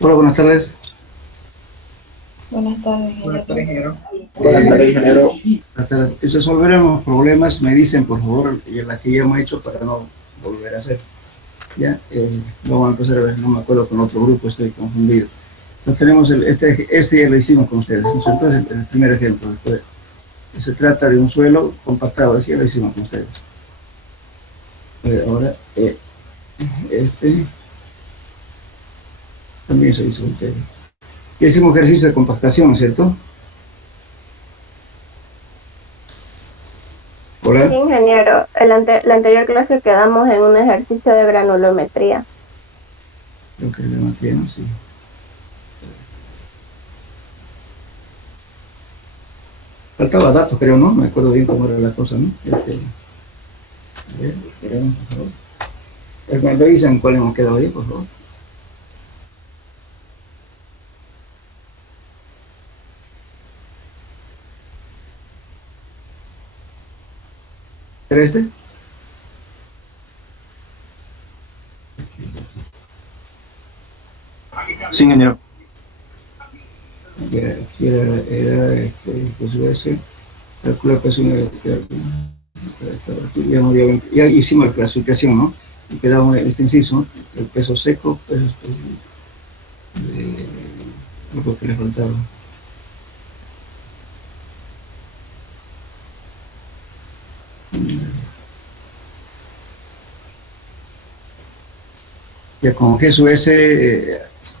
Hola, buenas tardes. Buenas tardes, Buenas tardes, ingeniero. ingeniero. Buenas tardes, ingeniero. Hasta resolveremos problemas, me dicen por favor, y las que ya hemos hecho para no volver a hacer. Ya, vamos a empezar a ver, no me acuerdo con otro grupo, estoy confundido. Entonces tenemos este ya lo hicimos con ustedes. Entonces el primer ejemplo, después, se trata de un suelo compactado, así ya lo hicimos con ustedes. Ahora, este también se hizo con ustedes. Ya hicimos ejercicio de compactación, ¿cierto? Sí, Hola. ingeniero, la anterior clase quedamos en un ejercicio de granulometría. Creo que le mantiene, sí. Faltaba datos, creo, ¿no? Me acuerdo bien cómo era la cosa, ¿no? A ver, esperemos, por favor. Me revisan cuál hemos quedado ahí, por favor. ¿Era este? Sí, ingeniero. Pues ese, calcula presión ya hicimos la clasificación, ¿no? Y quedamos en este inciso, ¿no? El peso seco, peso lo que le faltaba. Ya con GSUS,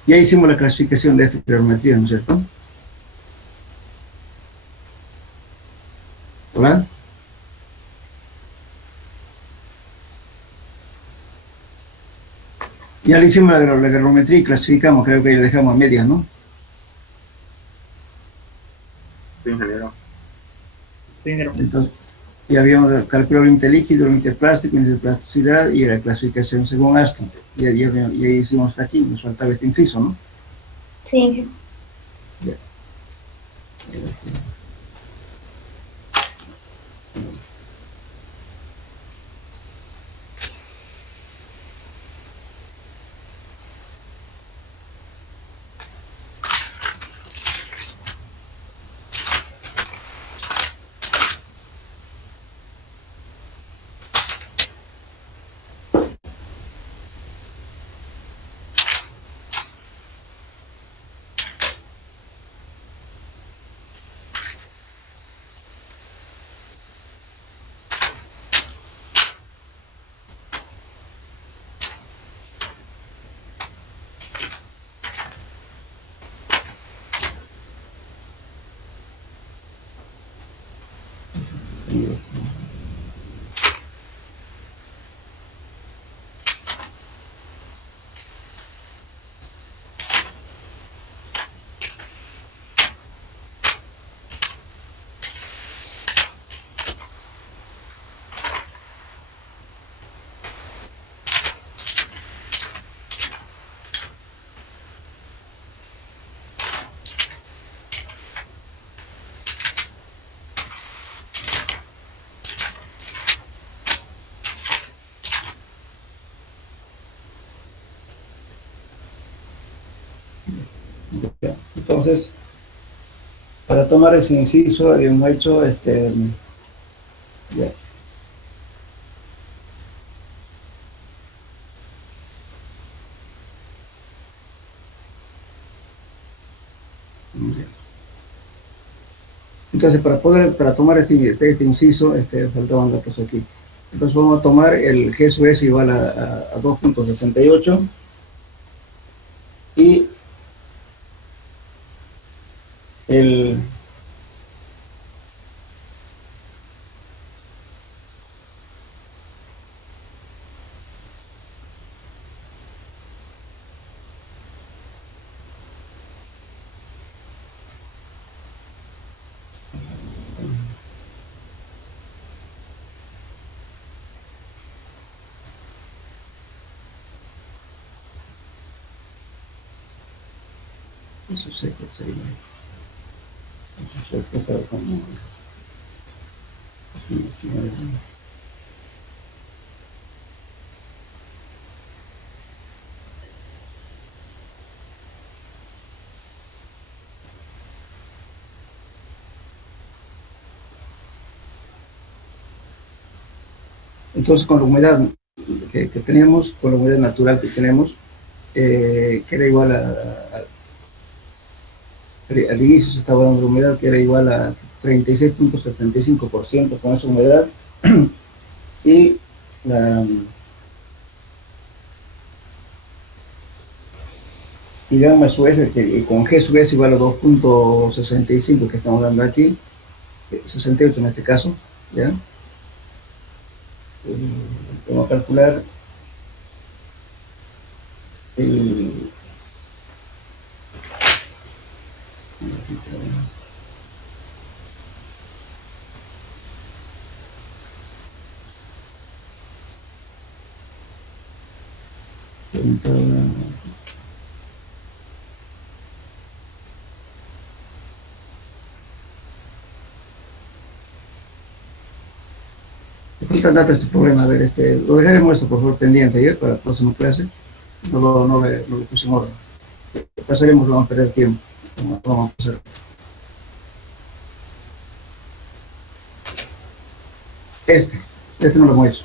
ya hicimos la clasificación de esta trigonometría, ¿no es cierto? ¿Hola? Ya le hicimos la granulometría y clasificamos, creo que ya dejamos a medias, ¿no? Sí, ingeniero. Sí, ingeniero. Entonces, ya habíamos calculado el límite líquido, el límite plástico, el límite de plasticidad y la clasificación según Aston. Ya hicimos hasta aquí, nos faltaba este inciso, ¿no? Sí. Ya. Entonces, para tomar ese inciso, habíamos hecho ya, ya. Entonces, para tomar este inciso, faltaban datos aquí. Entonces, vamos a tomar el G sub S igual a 2.68 y el eso seco sería. Eso seco, pero como Entonces, con la humedad que tenemos, con la humedad natural que tenemos, que era igual al inicio se estaba dando la humedad que era igual a 36.75% con esa humedad, y y gamma sub S, que con G sub S igual a 2.65 que estamos dando aquí, 68 en este caso, ¿ya? Vamos a calcular el faltan datos de este problema. A ver, lo dejaremos esto por favor pendiente ayer para la próxima clase. No le puse en orden. Pasaremos, no vamos a perder tiempo. Vamos a pasar. Este no lo hemos hecho.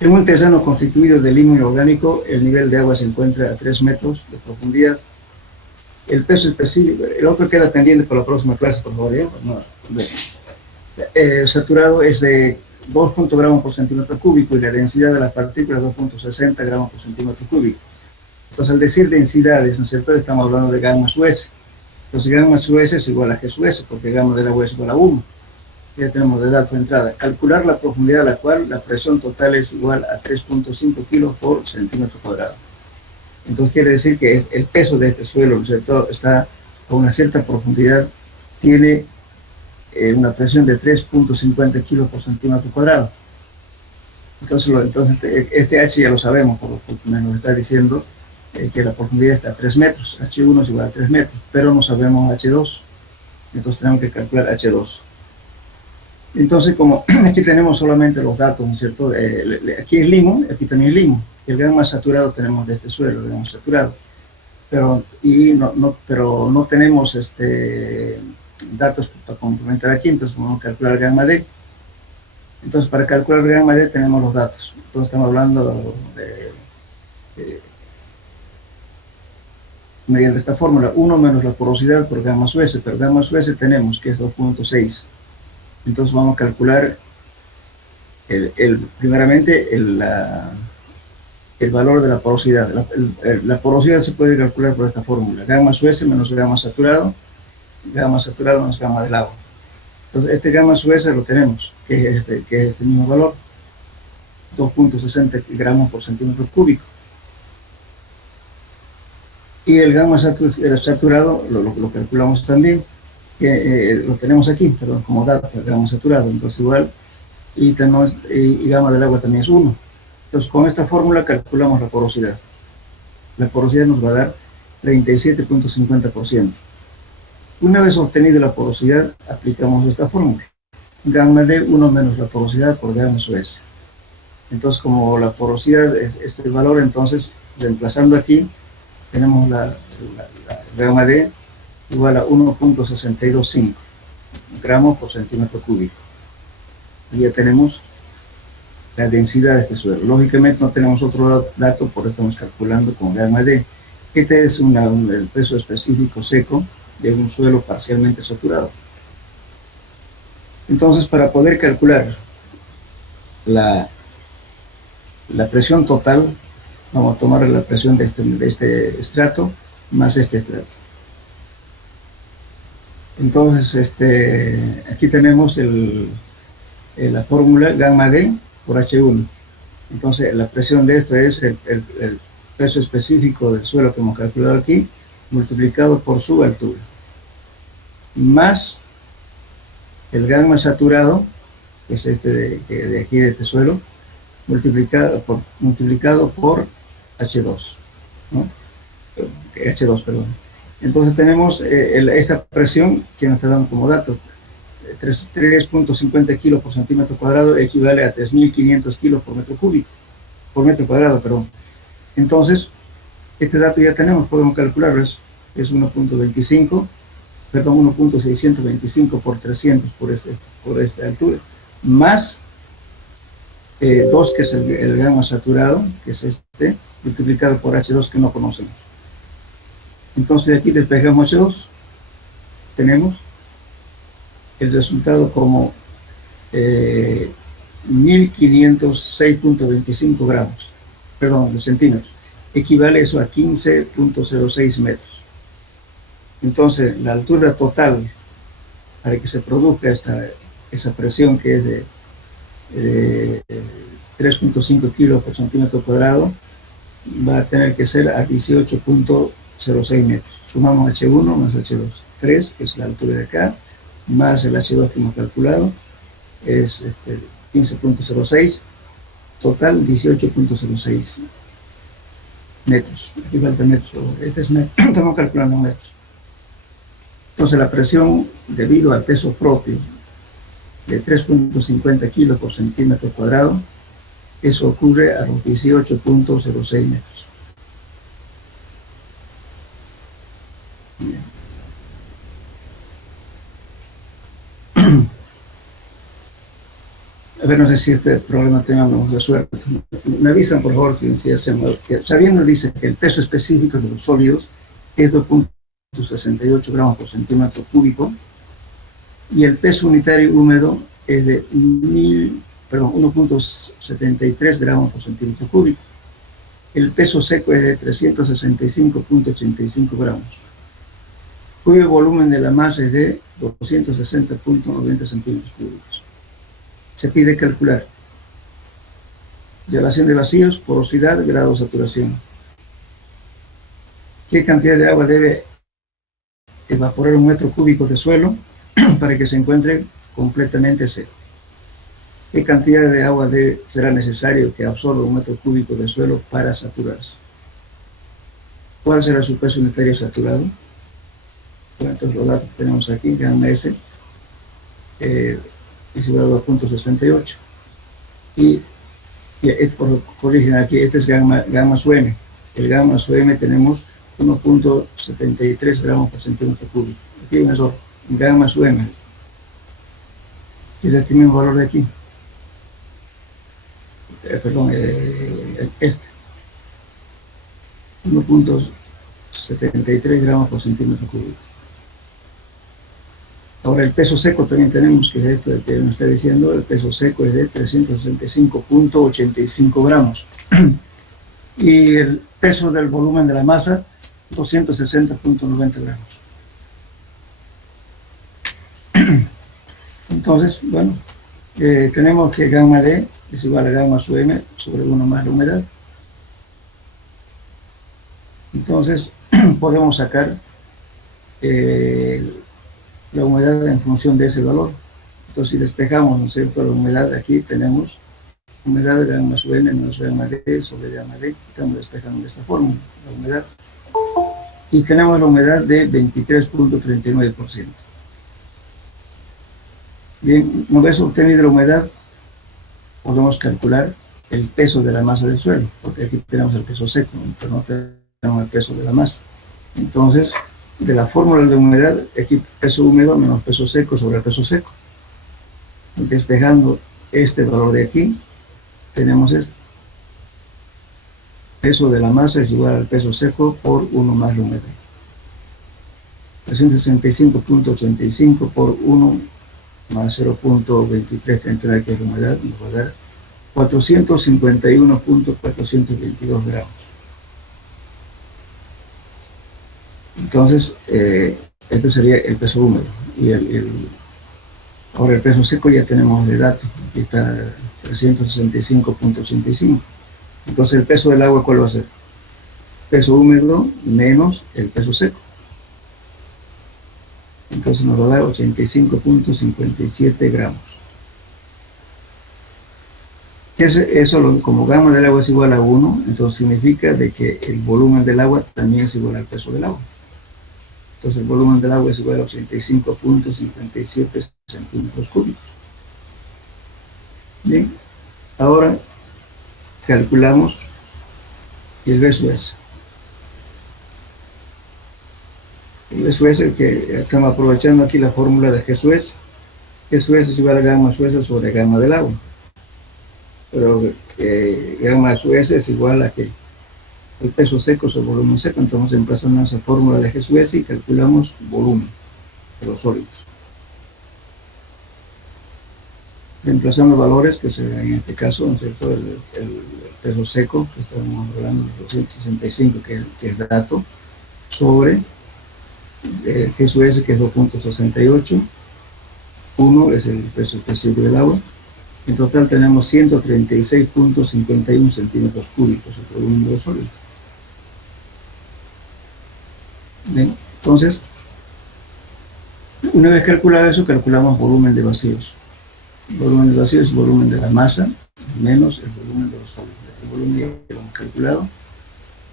En un terreno constituido de limo inorgánico, el nivel de agua se encuentra a 3 metros de profundidad. El peso específico, el otro queda pendiente para la próxima clase, por favor. Saturado es de 2 gramos por centímetro cúbico y la densidad de las partículas 2.60 gramos por centímetro cúbico. Entonces, al decir densidades, ¿no es cierto?, estamos hablando de gamma sub S. Entonces, gamma sub S es igual a G sub S, porque gamma del agua es igual a 1. Ya tenemos de dato de entrada. Calcular la profundidad a la cual la presión total es igual a 3.5 kilos por centímetro cuadrado. Entonces, quiere decir que el peso de este suelo, ¿no es cierto?, está a una cierta profundidad, tiene una presión de 3.50 kilos por centímetro cuadrado. Entonces este H ya lo sabemos, porque nos está diciendo que la profundidad está a 3 metros, H1 es igual a 3 metros, pero no sabemos H2, entonces tenemos que calcular H2. Entonces, como aquí tenemos solamente los datos, ¿no es cierto? Aquí es limo, aquí también es limo, el gamma saturado tenemos de este suelo, el gamma saturado, pero no tenemos datos para complementar aquí, entonces vamos a calcular gamma D. Entonces, para calcular gamma D tenemos los datos. Entonces, estamos hablando mediante esta fórmula, 1 menos la porosidad por gamma sub S, pero gamma sub S tenemos que es 2.6. Entonces, vamos a calcular primeramente el valor de la porosidad. La porosidad se puede calcular por esta fórmula, gamma sub S menos gamma saturado menos gamma del agua. Entonces, este gamma sub S lo tenemos, que es este mismo valor, 2.60 gramos por centímetro cúbico. Y el gamma saturado lo calculamos también, que lo tenemos aquí, perdón, como dato, el gamma saturado, entonces igual, y gamma del agua también es 1. Entonces, con esta fórmula calculamos la porosidad. La porosidad nos va a dar 37.50%. Una vez obtenida la porosidad, aplicamos esta fórmula. Gamma D, 1 menos la porosidad por gamma sub S. Entonces, como la porosidad es el valor, entonces, reemplazando aquí, tenemos la gamma D igual a 1.625 gramos por centímetro cúbico. Y ya tenemos la densidad de este suelo. Lógicamente no tenemos otro dato, por eso estamos calculando con gamma D. Este es el peso específico seco de un suelo parcialmente saturado. Entonces, para poder calcular la presión total, vamos a tomar la presión de este estrato más este estrato. Entonces, aquí tenemos la fórmula gamma D por H1. Entonces, la presión de esto es el peso específico del suelo que hemos calculado aquí, multiplicado por su altura, más el gamma saturado, que es de aquí de este suelo, multiplicado por H2, ¿no? H2, perdón. Entonces tenemos esta presión que nos está dando como dato, 3.50 kilos por centímetro cuadrado equivale a 3.500 kilos por metro cuadrado, perdón. Entonces, este dato ya tenemos, podemos calcularlo, es 1.625 por 300 por esta altura, más 2, que es el gamma saturado, que es este, multiplicado por H2 que no conocemos. Entonces de aquí despejamos H2, tenemos el resultado como 1506.25 gramos, perdón, de centímetros. Equivale eso a 15.06 metros. Entonces la altura total para que se produzca esa presión, que es de 3.5 kilos por centímetro cuadrado, va a tener que ser a 18.06 metros. Sumamos H1 más H2, 3, que es la altura de acá, más el H2 que hemos calculado, es 15.06, total 18.06 metros. Aquí falta metro, este es metro, estamos calculando metros. Entonces la presión, debido al peso propio de 3.50 kilos por centímetro cuadrado, eso ocurre a los 18.06 metros. Bien. A ver, no sé si este problema tengamos de suerte. Me avisan, por favor, si hacemos. Sabiendo, dice que el peso específico de los sólidos es 2.68 gramos por centímetro cúbico y el peso unitario húmedo es de 1.73 gramos por centímetro cúbico. El peso seco es de 365.85 gramos, cuyo volumen de la masa es de 260.90 centímetros cúbicos. Se pide calcular relación de vacíos, porosidad, grado de saturación. ¿Qué cantidad de agua debe evaporar un metro cúbico de suelo para que se encuentre completamente seco? ¿Qué cantidad de agua será necesario que absorba un metro cúbico de suelo para saturarse? ¿Cuál será su peso unitario saturado? Bueno, entonces los datos que tenemos aquí, gamma S, es igual a 2.68. Y corrigen aquí, este es gamma su M. El gamma su M tenemos 1.73 gramos por centímetro cúbico. Aquí hay un error, gamma su M. Y este mismo valor de aquí. Perdón, este. 1.73 gramos por centímetro cúbico. Ahora el peso seco también tenemos, que es esto que nos está diciendo, el peso seco es de 365.85 gramos. Y el peso del volumen de la masa, 260.90 gramos. Entonces, bueno, tenemos que gamma D es igual a gamma su M sobre 1 más la humedad. Entonces, podemos sacar la humedad en función de ese valor. Entonces, si despejamos, ¿no es cierto?, la humedad, aquí tenemos humedad de gamma sub n menos gamma d sobre gamma d. Estamos despejando de esta forma la humedad. Y tenemos la humedad de 23.39%. Bien, una vez obtenida la humedad, podemos calcular el peso de la masa del suelo, porque aquí tenemos el peso seco, pero no tenemos el peso de la masa. Entonces, de la fórmula de humedad, aquí peso húmedo menos peso seco sobre el peso seco. Despejando este valor de aquí, tenemos este. Peso de la masa es igual al peso seco por 1 más la humedad. 365.85 por 1 más 0.2339, que es la humedad, nos va a dar 451.422 gramos. Entonces, esto sería el peso húmedo. Y ahora el peso seco ya tenemos de datos. Aquí está 365.85. Entonces, el peso del agua, ¿cuál va a ser? Peso húmedo menos el peso seco. Entonces nos va a dar 85.57 gramos. Eso, como gamma del agua es igual a 1, entonces significa de que el volumen del agua también es igual al peso del agua. Entonces el volumen del agua es igual a 85.57 centímetros cúbicos. Bien, ahora calculamos el V sub S. El V sub S, que estamos aprovechando aquí la fórmula de G sub S. G sub S es igual a gamma sub S sobre gamma del agua. pero gamma de su S es igual a que el peso seco sobre el volumen seco. Entonces emplazamos esa fórmula de G sub S y calculamos volumen de los sólidos. Reemplazando valores que se en este caso, ¿no es cierto? El peso seco, que estamos hablando de 265, que es dato, sobre G sub S, que es 2.68, 1 es el peso específico del agua. En total tenemos 136.51 centímetros cúbicos el volumen de los sólidos. Bien, entonces, una vez calculado eso, calculamos volumen de vacíos. El volumen de vacíos es el volumen de la masa menos el volumen de los sólidos. El volumen ya lo hemos calculado,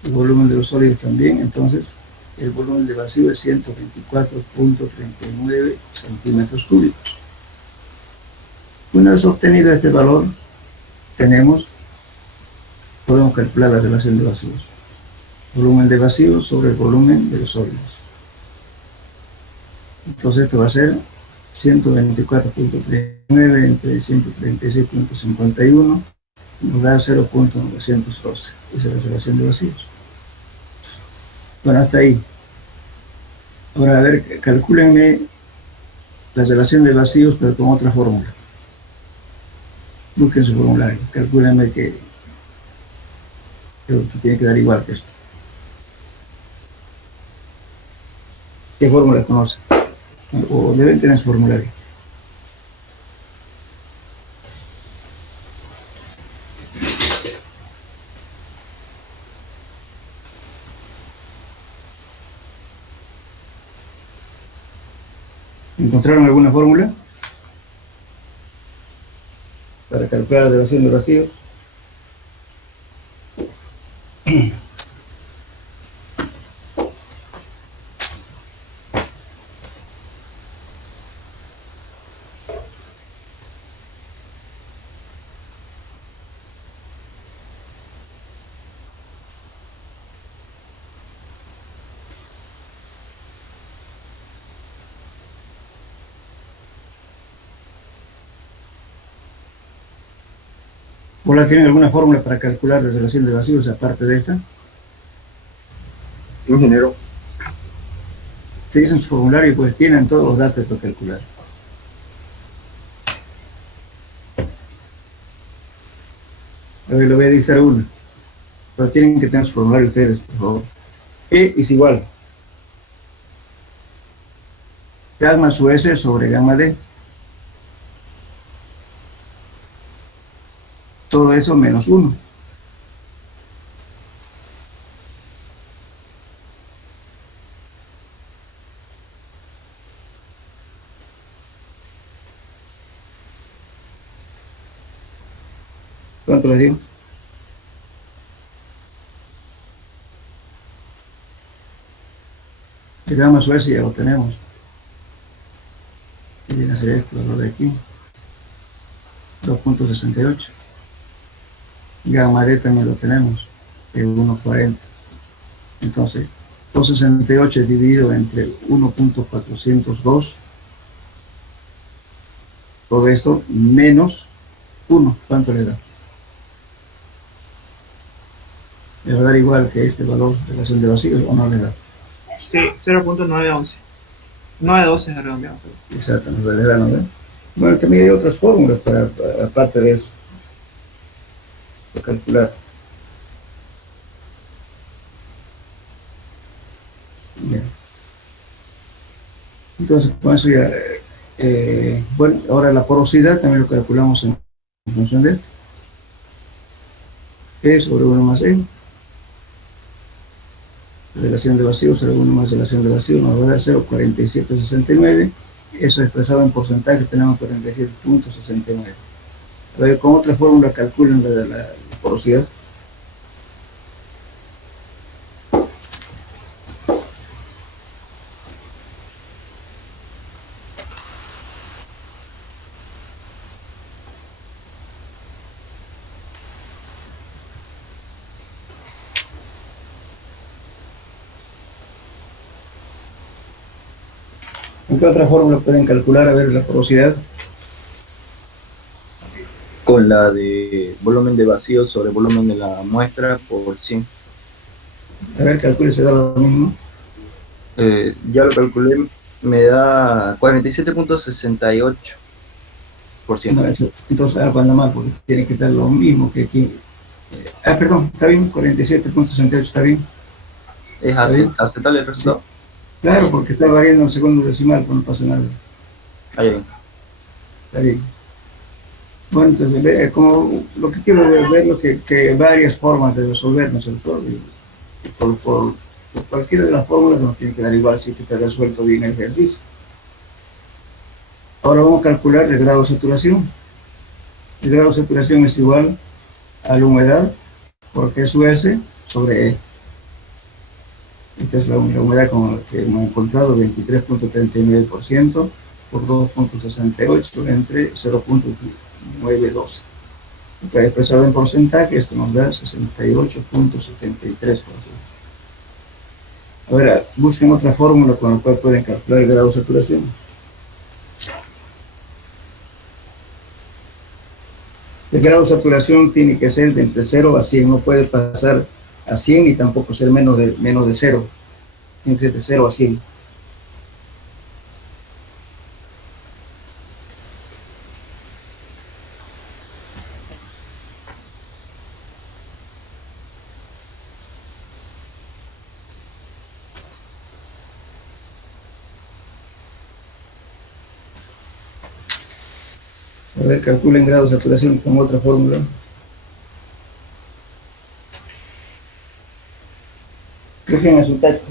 el volumen de los sólidos también. Entonces el volumen de vacío es 124.39 centímetros cúbicos. Una vez obtenido este valor, podemos calcular la relación de vacíos. Volumen de vacíos sobre el volumen de los sólidos. Entonces esto va a ser 124.39 entre 136.51 nos da 0.912. Esa es la relación de vacíos. Bueno, hasta ahí. Ahora, a ver, calcúlenme la relación de vacíos, pero con otra fórmula. Busquen su formulario. Calcúlenme que tiene que dar igual que esto. ¿Qué fórmula conocen? O deben tener su formulario. ¿Encontraron alguna fórmula para calcular la relación de vacíos? ¿Hola, tienen alguna fórmula para calcular la relación de vacíos aparte de esta? Ingeniero. Si dicen su formulario, pues tienen todos los datos para calcular. A ver, lo voy a dictar uno. Pero tienen que tener su formulario ustedes, por favor. E es igual. Gamma su S sobre gamma D. Todo eso menos 1. ¿Cuánto les digo? El gamma su S ya lo tenemos. Y viene a ser esto, lo de aquí. 2.68. Gamma D también lo tenemos, el 1.40. Entonces, 268 dividido entre 1.402, todo esto menos 1, ¿cuánto le da? ¿Le va a dar igual que este valor de relación de vacíos o no le da? Sí, 0.911. 912 es redondeado. Exacto, no le da, ¿no ve? Bueno, también hay otras fórmulas para aparte de eso, para calcular. Bien. Entonces, con eso ya, bueno, ahora la porosidad también lo calculamos en función de esto. E sobre 1 más E. Relación de vacío sobre 1 más relación de vacío nos va a dar 0.4769. Eso expresado en porcentaje tenemos 47.69. A ver, con otra fórmula calculen la porosidad. ¿Con qué otra fórmula pueden calcular, a ver, la porosidad? Con fórmula de volumen de vacío sobre volumen de la muestra por 100. A ver, calcule si da lo mismo. Ya lo calculé, me da 47.68%. No, entonces algo anda mal, porque tiene que dar lo mismo que aquí. Perdón, está bien, 47.68 está bien. ¿Es aceptable el resultado? Claro, porque está variando en segundo decimal, pues no pasa nada. Ahí bien. Está bien. Bueno, entonces, como lo que quiero ver lo que hay varias formas de resolver, ¿no es cierto? Y por cualquiera de las fórmulas nos tiene que dar igual si te resuelto bien el ejercicio. Ahora vamos a calcular el grado de saturación. El grado de saturación es igual a la humedad por G sub S sobre E. Esta es la humedad como que hemos encontrado, 23.39% por 2.68 entre 0.912. Está expresado en porcentaje, esto nos da 68.73%. Ahora, busquen otra fórmula con la cual pueden calcular el grado de saturación. El grado de saturación tiene que ser de entre 0 a 100, no puede pasar a 100 y tampoco ser menos de 0. Tiene que ser de 0 a 100. A ver, calculen grado de saturación con otra fórmula. Dejen a su texto.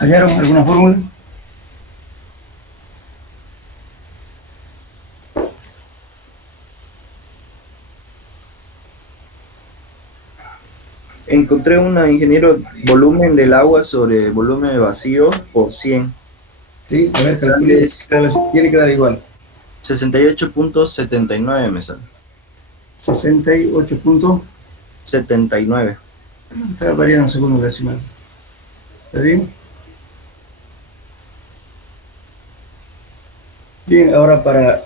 ¿Hallaron alguna fórmula? Encontré una, ingeniero, volumen del agua sobre volumen de vacío por 100. Sí, a ver, calculen. Tiene que dar igual. 68.79 me sale. 68 puntos. 79. Está variando en segundo decimal. ¿Está bien? Bien, ahora para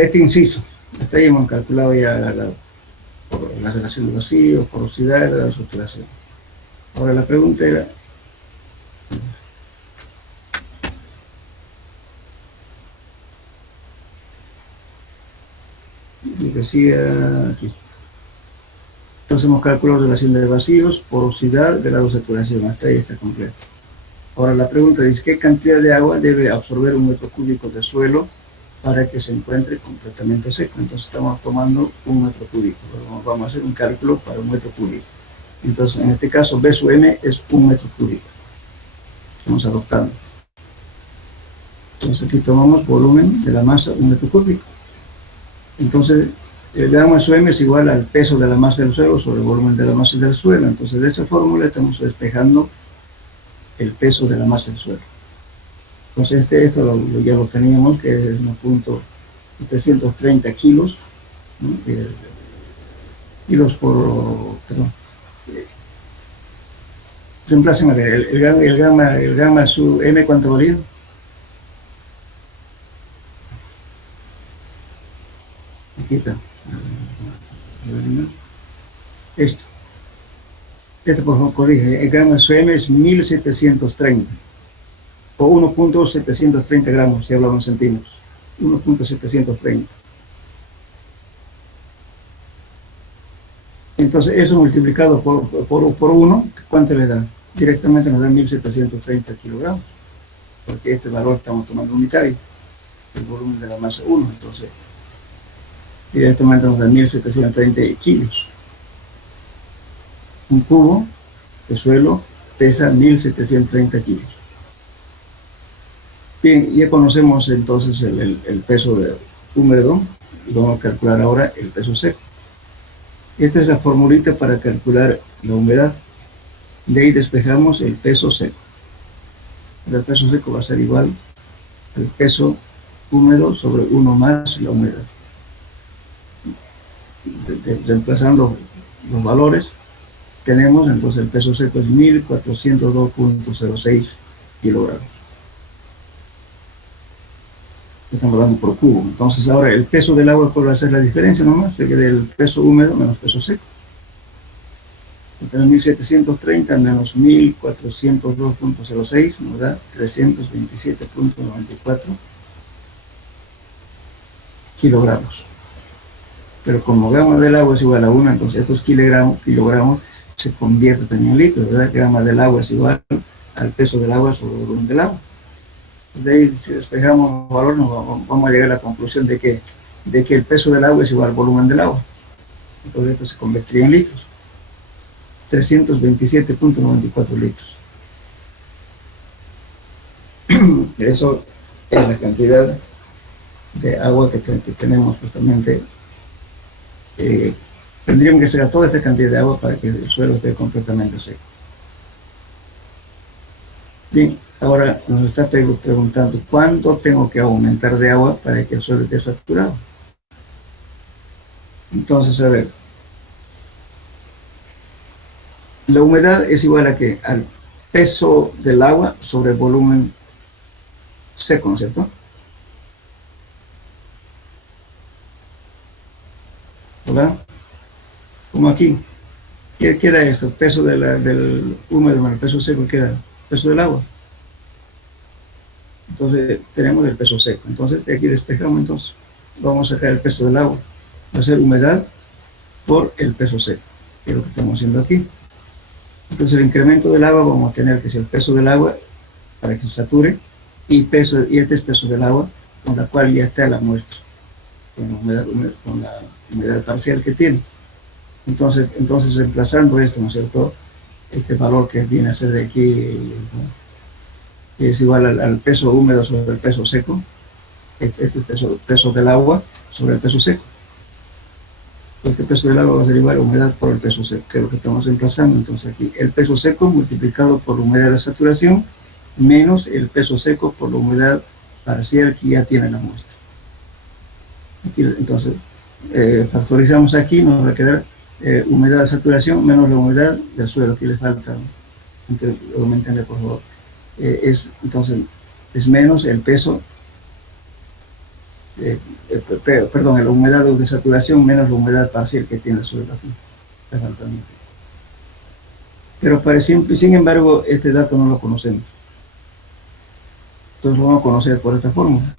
este inciso, hasta ahí hemos calculado ya la relación de vacío, porosidad y la saturación. Ahora la pregunta era, y decía aquí, entonces hemos calculado relación de vacíos, porosidad, grado de saturación, hasta ahí está completo. Ahora la pregunta dice, ¿qué cantidad de agua debe absorber un metro cúbico de suelo para que se encuentre completamente seco? Entonces estamos tomando un metro cúbico, vamos a hacer un cálculo para un metro cúbico. Entonces en este caso B sub M es un metro cúbico. Estamos adoptando. Entonces aquí tomamos volumen de la masa, un metro cúbico. Entonces el gamma sub M es igual al peso de la masa del suelo sobre el volumen de la masa del suelo. Entonces de esa fórmula estamos despejando el peso de la masa del suelo. Entonces esto ya lo teníamos, que es 1.730 kilos, ¿no? Kilos por, perdón. Reemplacen a ver, el gamma sub M, ¿cuánto valía? Aquí está. Esto por favor corrige, el gamma sub M es 1730 o 1.730 gramos si hablamos en centímetros, 1.730. Entonces eso multiplicado por 1, ¿cuánto le da? Directamente nos da 1730 kilogramos, porque este valor estamos tomando unitario, el volumen de la masa 1, entonces directamente nos da 1730 kilos. Un cubo de suelo pesa 1730 kilos. Bien, ya conocemos entonces el peso húmedo y vamos a calcular ahora el peso seco. Esta es la formulita para calcular la humedad. De ahí despejamos el peso seco. El peso seco va a ser igual al peso húmedo sobre 1 más la humedad. Reemplazando los valores, tenemos entonces el peso seco es 1402.06 kilogramos. Estamos hablando por cubo. Entonces ahora el peso del agua, ¿cuál va a ser la diferencia nomás? Del peso húmedo menos peso seco. Entonces 1730 menos 1402.06 nos da 327.94 kilogramos. Pero como gama del agua es igual a 1, entonces estos kilogramos se convierten en litros, ¿verdad? Gama del agua es igual al peso del agua sobre el volumen del agua. De ahí, si despejamos el valor, vamos a llegar a la conclusión de que el peso del agua es igual al volumen del agua. Entonces esto se convertiría en litros. 327.94 litros. Eso es la cantidad de agua que tenemos justamente. Tendríamos que sacar toda esa cantidad de agua para que el suelo esté completamente seco. Bien, ahora nos está preguntando cuánto tengo que aumentar de agua para que el suelo esté saturado. Entonces, a ver, la humedad es igual a ¿qué? Al peso del agua sobre el volumen seco, ¿no es cierto? ¿Verdad? Como aquí. ¿Qué era esto? Peso del húmedo más el peso seco, ¿qué era? Peso del agua. Entonces tenemos el peso seco. Entonces de aquí despejamos, entonces vamos a sacar el peso del agua. Va a ser humedad por el peso seco, que es lo que estamos haciendo aquí. Entonces el incremento del agua vamos a tener que ser el peso del agua para que se sature y este es peso del agua con la cual ya está la muestra, con la humedad parcial que tiene. Entonces reemplazando esto, ¿no es cierto? Este valor que viene a ser de aquí, ¿no? Que es igual al peso húmedo sobre el peso seco, este peso del agua sobre el peso seco. Este peso del agua va a ser igual a humedad por el peso seco, que es lo que estamos reemplazando. Entonces aquí el peso seco multiplicado por la humedad de la saturación menos el peso seco por la humedad parcial que ya tiene la muestra. Aquí, entonces factorizamos aquí, nos va a quedar humedad de saturación menos la humedad del suelo. Aquí le falta, aumentenle por favor. Entonces es menos el peso, perdón, la humedad de saturación menos la humedad parcial que tiene el suelo aquí. Está faltando. Pero sin embargo, este dato no lo conocemos. Entonces lo vamos a conocer por esta fórmula.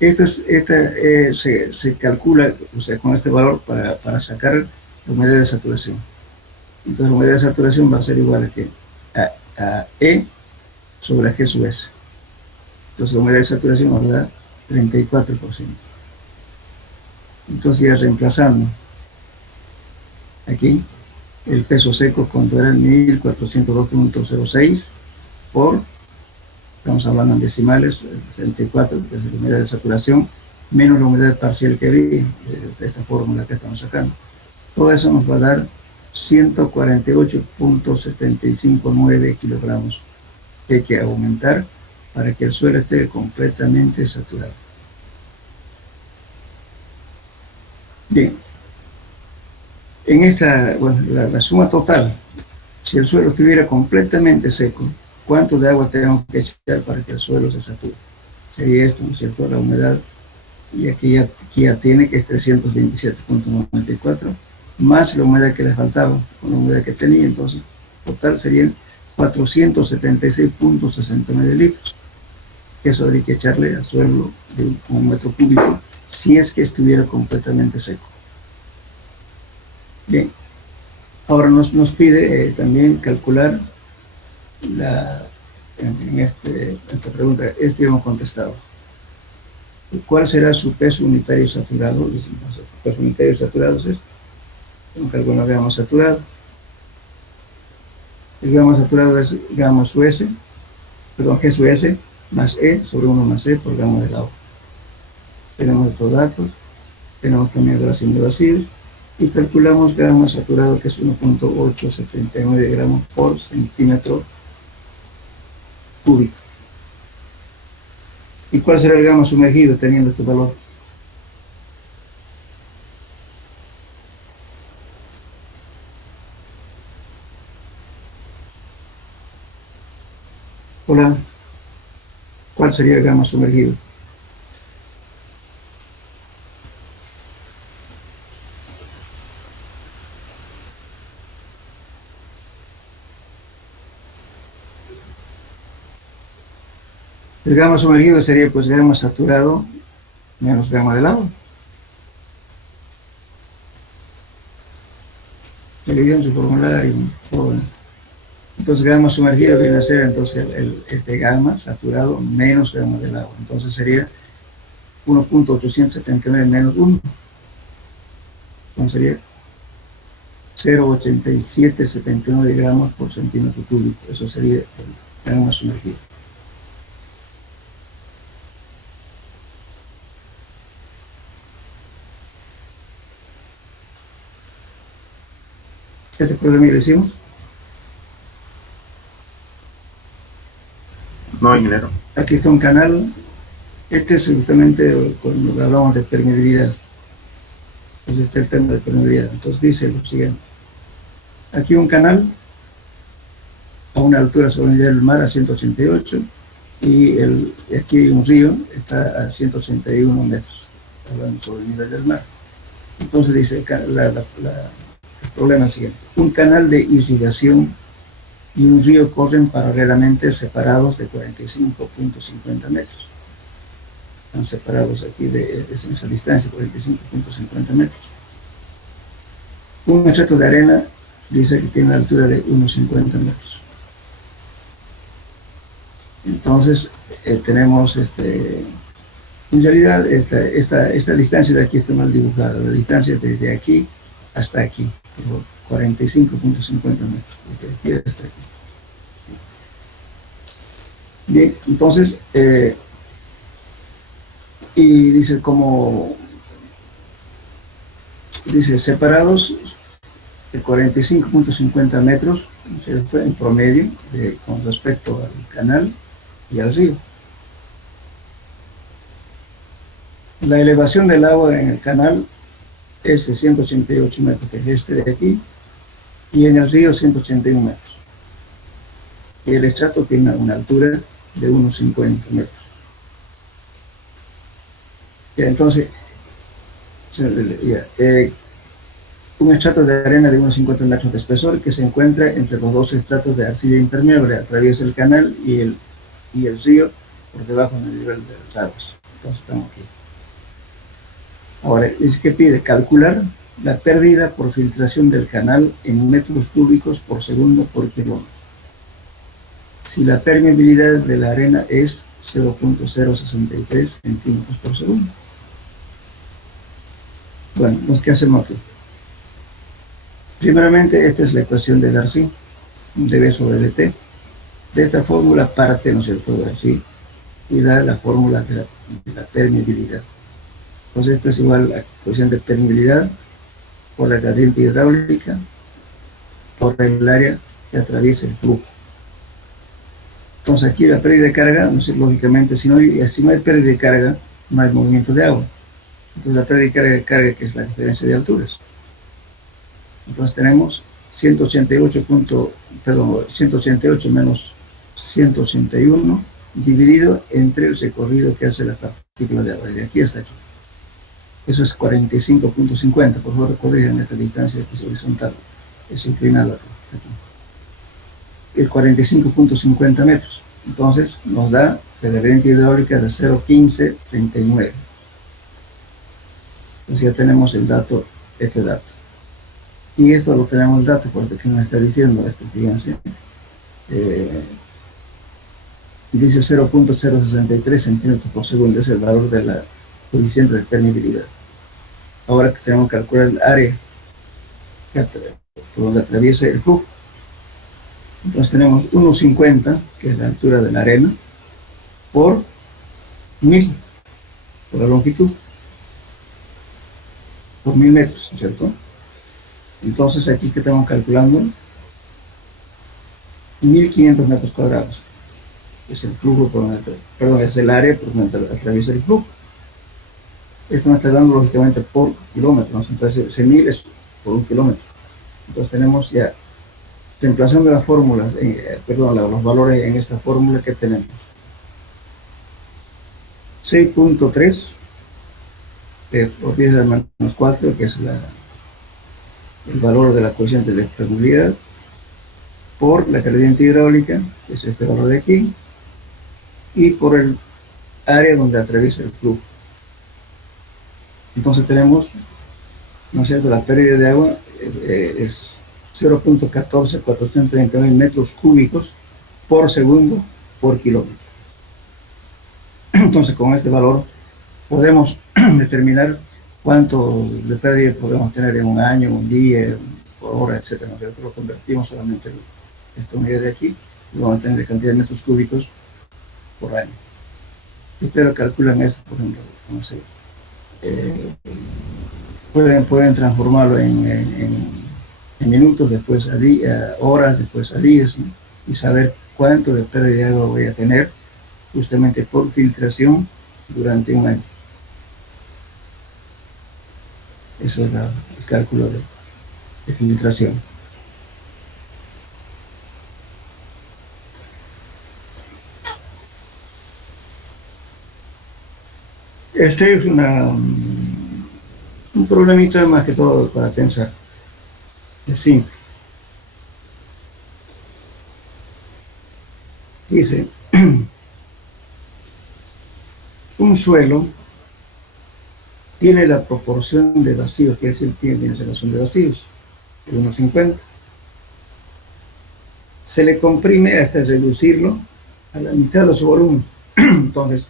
Se calcula, o sea, con este valor para sacar la humedad de saturación. Entonces la humedad de saturación va a ser igual a E sobre G sub S. Entonces la humedad de saturación nos da 34%. Entonces ya reemplazando aquí el peso seco cuando era 1402.06 por, estamos hablando en decimales, 34, que es la humedad de saturación, menos la humedad parcial que vi, de esta fórmula que estamos sacando. Todo eso nos va a dar 148.759 kilogramos que hay que aumentar para que el suelo esté completamente saturado. Bien, en esta, bueno, la suma total, si el suelo estuviera completamente seco, ¿cuánto de agua tenemos que echar para que el suelo se sature? Sería esto, ¿no es cierto? La humedad, y aquí ya tiene que es 327.94, más la humedad que le faltaba, con la humedad que tenía, entonces total serían 476.69 litros. Eso habría que echarle al suelo de 1 metro cúbico si es que estuviera completamente seco. Bien, ahora nos pide también calcular en esta pregunta, hemos contestado. ¿Cuál será su peso unitario saturado? Entonces, su peso unitario saturado es esto. Aunque algunos veamos saturado. El gamma saturado es gamma su S, perdón, G su S más E sobre 1 más E por gamma del agua. Tenemos estos datos, tenemos también relación de vacíos y calculamos gamma saturado, que es 1.879 gramos por centímetro cúbico. ¿Y cuál será el gamma sumergido teniendo este valor? Hola, ¿cuál sería el gamma sumergido? El gamma sumergido sería pues gamma saturado menos gamma del agua. Le dio en su formulario. Entonces gamma sumergido viene a ser entonces este gamma saturado menos gamma del agua. Entonces sería 1.879 menos 1. Entonces sería 0.8779 gramos por centímetro cúbico. Eso sería el gamma sumergido. Este problema le hicimos. No, ingeniero. Aquí está un canal. Este es justamente cuando hablamos de permeabilidad. Entonces está el tema de permeabilidad. Entonces dice lo siguiente. Aquí un canal a una altura sobre el nivel del mar a 188 y aquí un río está a 181 metros, hablando sobre el nivel del mar. Entonces dice el problema es el siguiente. Un canal de irrigación y un río corren paralelamente separados de 45.50 metros. Están separados aquí de esa distancia, 45.50 metros. Un estrato de arena dice que tiene una altura de unos 50 metros. Entonces, tenemos, en realidad, esta distancia de aquí está mal dibujada. La distancia desde aquí hasta aquí, 45.50 metros, desde aquí hasta aquí. Bien, entonces, y dice dice separados de 45.50 metros, ¿cierto?, en promedio con respecto al canal y al río. La elevación del agua en el canal es de 188 metros, que es este de aquí, y en el río 181 metros. Y el estrato tiene una altura de unos 50 metros. Ya, entonces, un estrato de arena de unos 50 metros de espesor que se encuentra entre los dos estratos de arcilla impermeable, atraviesa el canal y el río por debajo del nivel de las aguas. Entonces estamos aquí. Ahora, es que pide calcular la pérdida por filtración del canal en metros cúbicos por segundo por kilómetro. Si la permeabilidad de la arena es 0.063 centímetros por segundo. Bueno, ¿qué hacemos aquí? Primeramente, esta es la ecuación de Darcy, dB sobre dt. De esta fórmula parte, ¿no es cierto?, de Darcy, y da la fórmula de la permeabilidad. Entonces, esto es igual a la ecuación de permeabilidad por la gradiente hidráulica por el área que atraviesa el flujo. Entonces, aquí la pérdida de carga, no sé, lógicamente, si no hay pérdida de carga, no hay movimiento de agua. Entonces, la pérdida de carga, que es la diferencia de alturas. Entonces, tenemos 188 menos 181 dividido entre el recorrido que hace la partícula de agua, de aquí hasta aquí. Eso es 45.50. Por favor, corrijan esta distancia que es horizontal, es inclinada aquí. El 45.50 metros. Entonces, nos da la gradiente hidráulica de 0.1539. Entonces, ya tenemos el dato, este dato. Y esto lo tenemos el dato porque aquí nos está diciendo esto, fíjense. Dice 0.063 centímetros por segundo, es el valor de la coeficiente de permeabilidad. Ahora que tenemos que calcular el área por donde atraviesa el flujo. Entonces tenemos 1,50, que es la altura de la arena, por 1000, por la longitud, por 1000 metros, ¿cierto? Entonces aquí que estamos calculando, 1500 metros cuadrados, es el flujo por donde, perdón, es el área por donde atraviesa el flujo. Esto me está dando lógicamente por kilómetro, ¿no? Entonces ese 1000 es por 1 kilómetro. Entonces tenemos ya, reemplazando las fórmulas, los valores en esta fórmula que tenemos. 6.3 por 10 a la menos 4, que es el valor de la cociente de permeabilidad, por la gradiente hidráulica, que es este valor de aquí, y por el área donde atraviesa el flujo. Entonces tenemos, ¿no es cierto?, la pérdida de agua es 0.14439 metros cúbicos por segundo por kilómetro. Entonces con este valor podemos determinar cuánto de pérdida podemos tener en un año, un día, por hora, etcétera. Nosotros lo convertimos solamente en esta unidad de aquí y vamos a tener la cantidad de metros cúbicos por año. Ustedes calculan esto, por ejemplo, no sé, pueden transformarlo en minutos, después a horas, después a días, ¿no? Y saber cuánto de pérdida de agua voy a tener justamente por filtración durante un año. Eso es el cálculo de filtración. Este es un problemita más que todo para pensar. Es simple. Dice, un suelo tiene la proporción de vacíos, que es el tiene la relación de vacíos, de 1,50. Se le comprime hasta reducirlo a la mitad de su volumen. Entonces,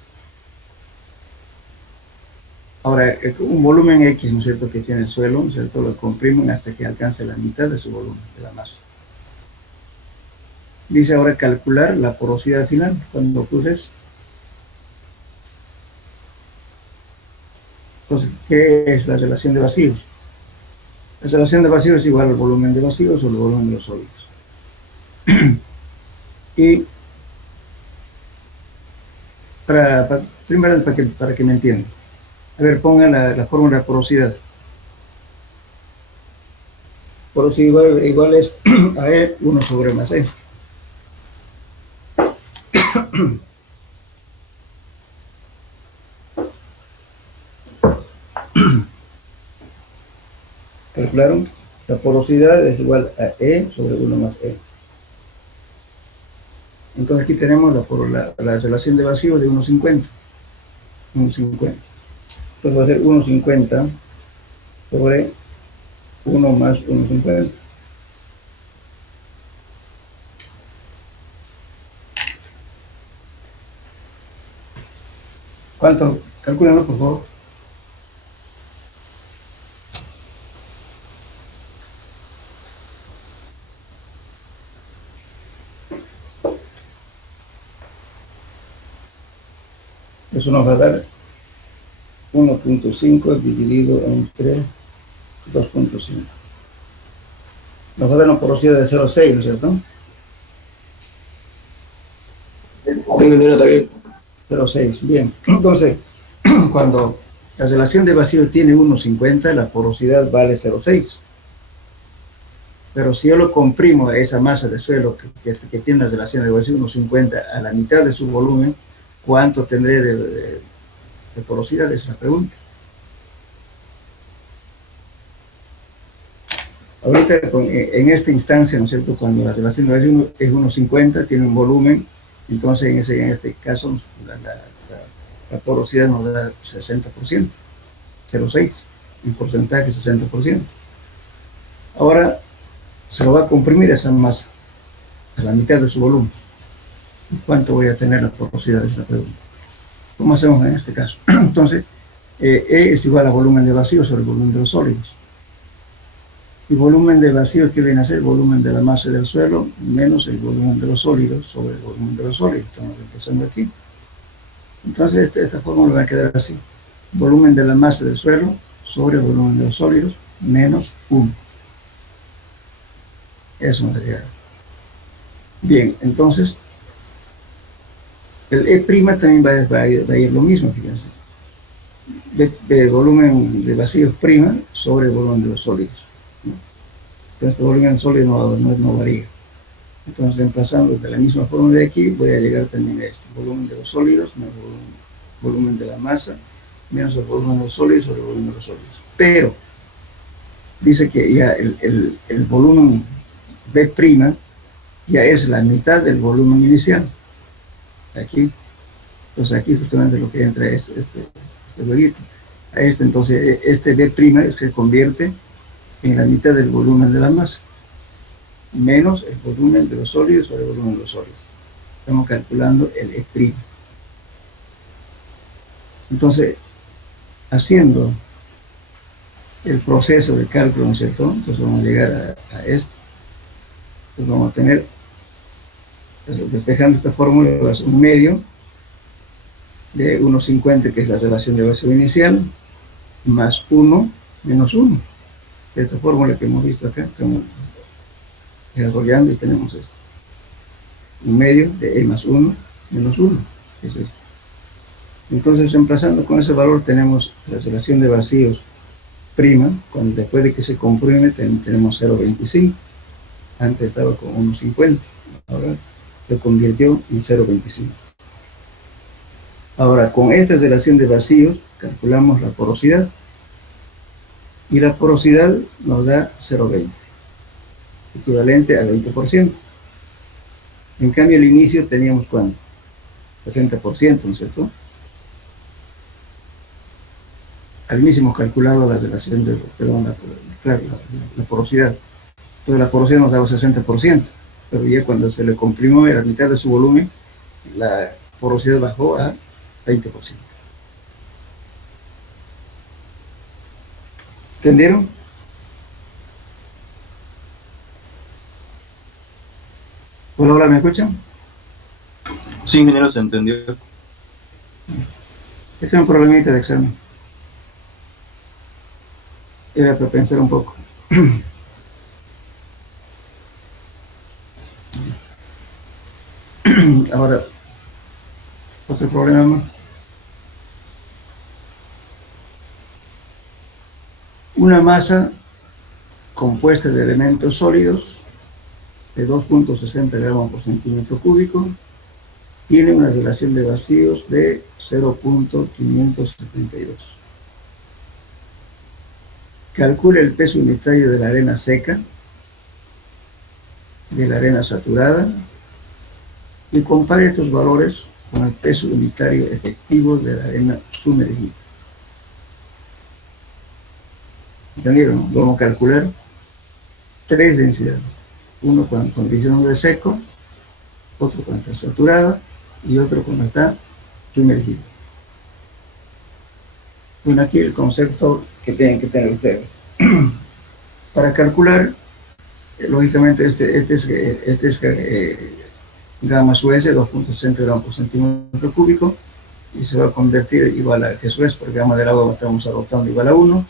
ahora, un volumen X, ¿no es cierto?, que tiene el suelo, ¿no es cierto?, lo comprimen hasta que alcance la mitad de su volumen, de la masa. Dice ahora calcular la porosidad final. Cuando puse eso, entonces, ¿qué es la relación de vacíos? La relación de vacíos es igual al volumen de vacíos o el volumen de los sólidos. Y primero para que me entiendan. A ver, pongan la fórmula de porosidad. Porosidad igual es a E 1 sobre más E. ¿Calcularon? La porosidad es igual a E sobre 1 más E. Entonces aquí tenemos la relación de vacío de 1,50. 1,50. Entonces va a ser 1,50 sobre 1 más 1,50. ¿Cuánto? Calcúlenlo, por favor. Eso nos va a dar 1.5 dividido entre 2.5. Nos va a dar una porosidad de 0,6, ¿no es cierto? Sí, ingeniero, está bien. 0,6, bien. Entonces, cuando la relación de vacío tiene 1,50, la porosidad vale 0,6. Pero si yo lo comprimo a esa masa de suelo que tiene una relación de vacío 1,50 a la mitad de su volumen, ¿cuánto tendré de porosidad? Esa es la pregunta. Ahorita, en esta instancia, ¿no es cierto?, cuando la relación de vacío es 1,50, tiene un volumen, entonces en este caso la porosidad nos da 60%, 0,6, un porcentaje 60%. Ahora se lo va a comprimir esa masa a la mitad de su volumen. ¿Cuánto voy a tener la porosidad? Es la pregunta. ¿Cómo hacemos en este caso? Entonces, E es igual al volumen de vacío sobre el volumen de los sólidos. Y volumen de vacío, ¿qué viene a ser? Volumen de la masa del suelo menos el volumen de los sólidos sobre el volumen de los sólidos. Estamos empezando aquí. Entonces, esta fórmula va a quedar así. Volumen de la masa del suelo sobre el volumen de los sólidos menos 1. Eso nos llega. Bien, entonces, el E' también va a ir lo mismo, fíjense. De volumen de vacíos prima sobre el volumen de los sólidos, ¿no? Entonces, el volumen sólido no varía. Entonces, emplazando de la misma forma de aquí, voy a llegar también a esto. Volumen de los sólidos menos volumen de la masa menos el volumen de los sólidos sobre el volumen de los sólidos. Pero, dice que ya el volumen B' ya es la mitad del volumen inicial. Aquí. Entonces, aquí justamente lo que entra es este huevito. A este, entonces, este B' se convierte en la mitad del volumen de la masa, menos el volumen de los sólidos sobre el volumen de los sólidos. Estamos calculando el E'. Entonces, haciendo el proceso de cálculo, ¿no es cierto? Entonces vamos a llegar a esto. Entonces vamos a tener, despejando esta fórmula, un medio de 1,50, que es la relación de vacío inicial, más 1 menos 1. Esta fórmula que hemos visto acá, estamos desarrollando y tenemos esto. Un medio de E más 1 menos 1. Es esto. Entonces, reemplazando con ese valor, tenemos la relación de vacíos prima, cuando después de que se comprime tenemos 0,25. Antes estaba con 1,50. Ahora se convirtió en 0,25. Ahora, con esta relación de vacíos, calculamos la porosidad. Y la porosidad nos da 0,20, equivalente al 20%. En cambio, al inicio teníamos ¿cuánto? 60%, ¿no es cierto? Al inicio hemos calculado la relación de, perdón, la porosidad. Entonces la porosidad nos daba 60%, pero ya cuando se le comprimió a la mitad de su volumen, la porosidad bajó a 20%. ¿Entendieron? Hola, hola, ¿me escuchan? Sí, ingeniero, se entendió. Este es un problemita de examen. Era para pensar un poco. Ahora, otro problema más. Una masa compuesta de elementos sólidos de 2,60 gramos por centímetro cúbico tiene una relación de vacíos de 0,572. Calcula el peso unitario de la arena seca, de la arena saturada, y compare estos valores con el peso unitario efectivo de la arena sumergida. ¿Entendieron? Vamos a calcular 3 densidades. Uno con condición de seco, otro cuando está saturada y otro cuando está sumergido. Bueno, aquí el concepto que tienen que tener ustedes. Para calcular, lógicamente, este es gamma su S, 2,60 gramos por centímetro cúbico, y se va a convertir igual a G su S, porque gamma del agua estamos adoptando igual a 1,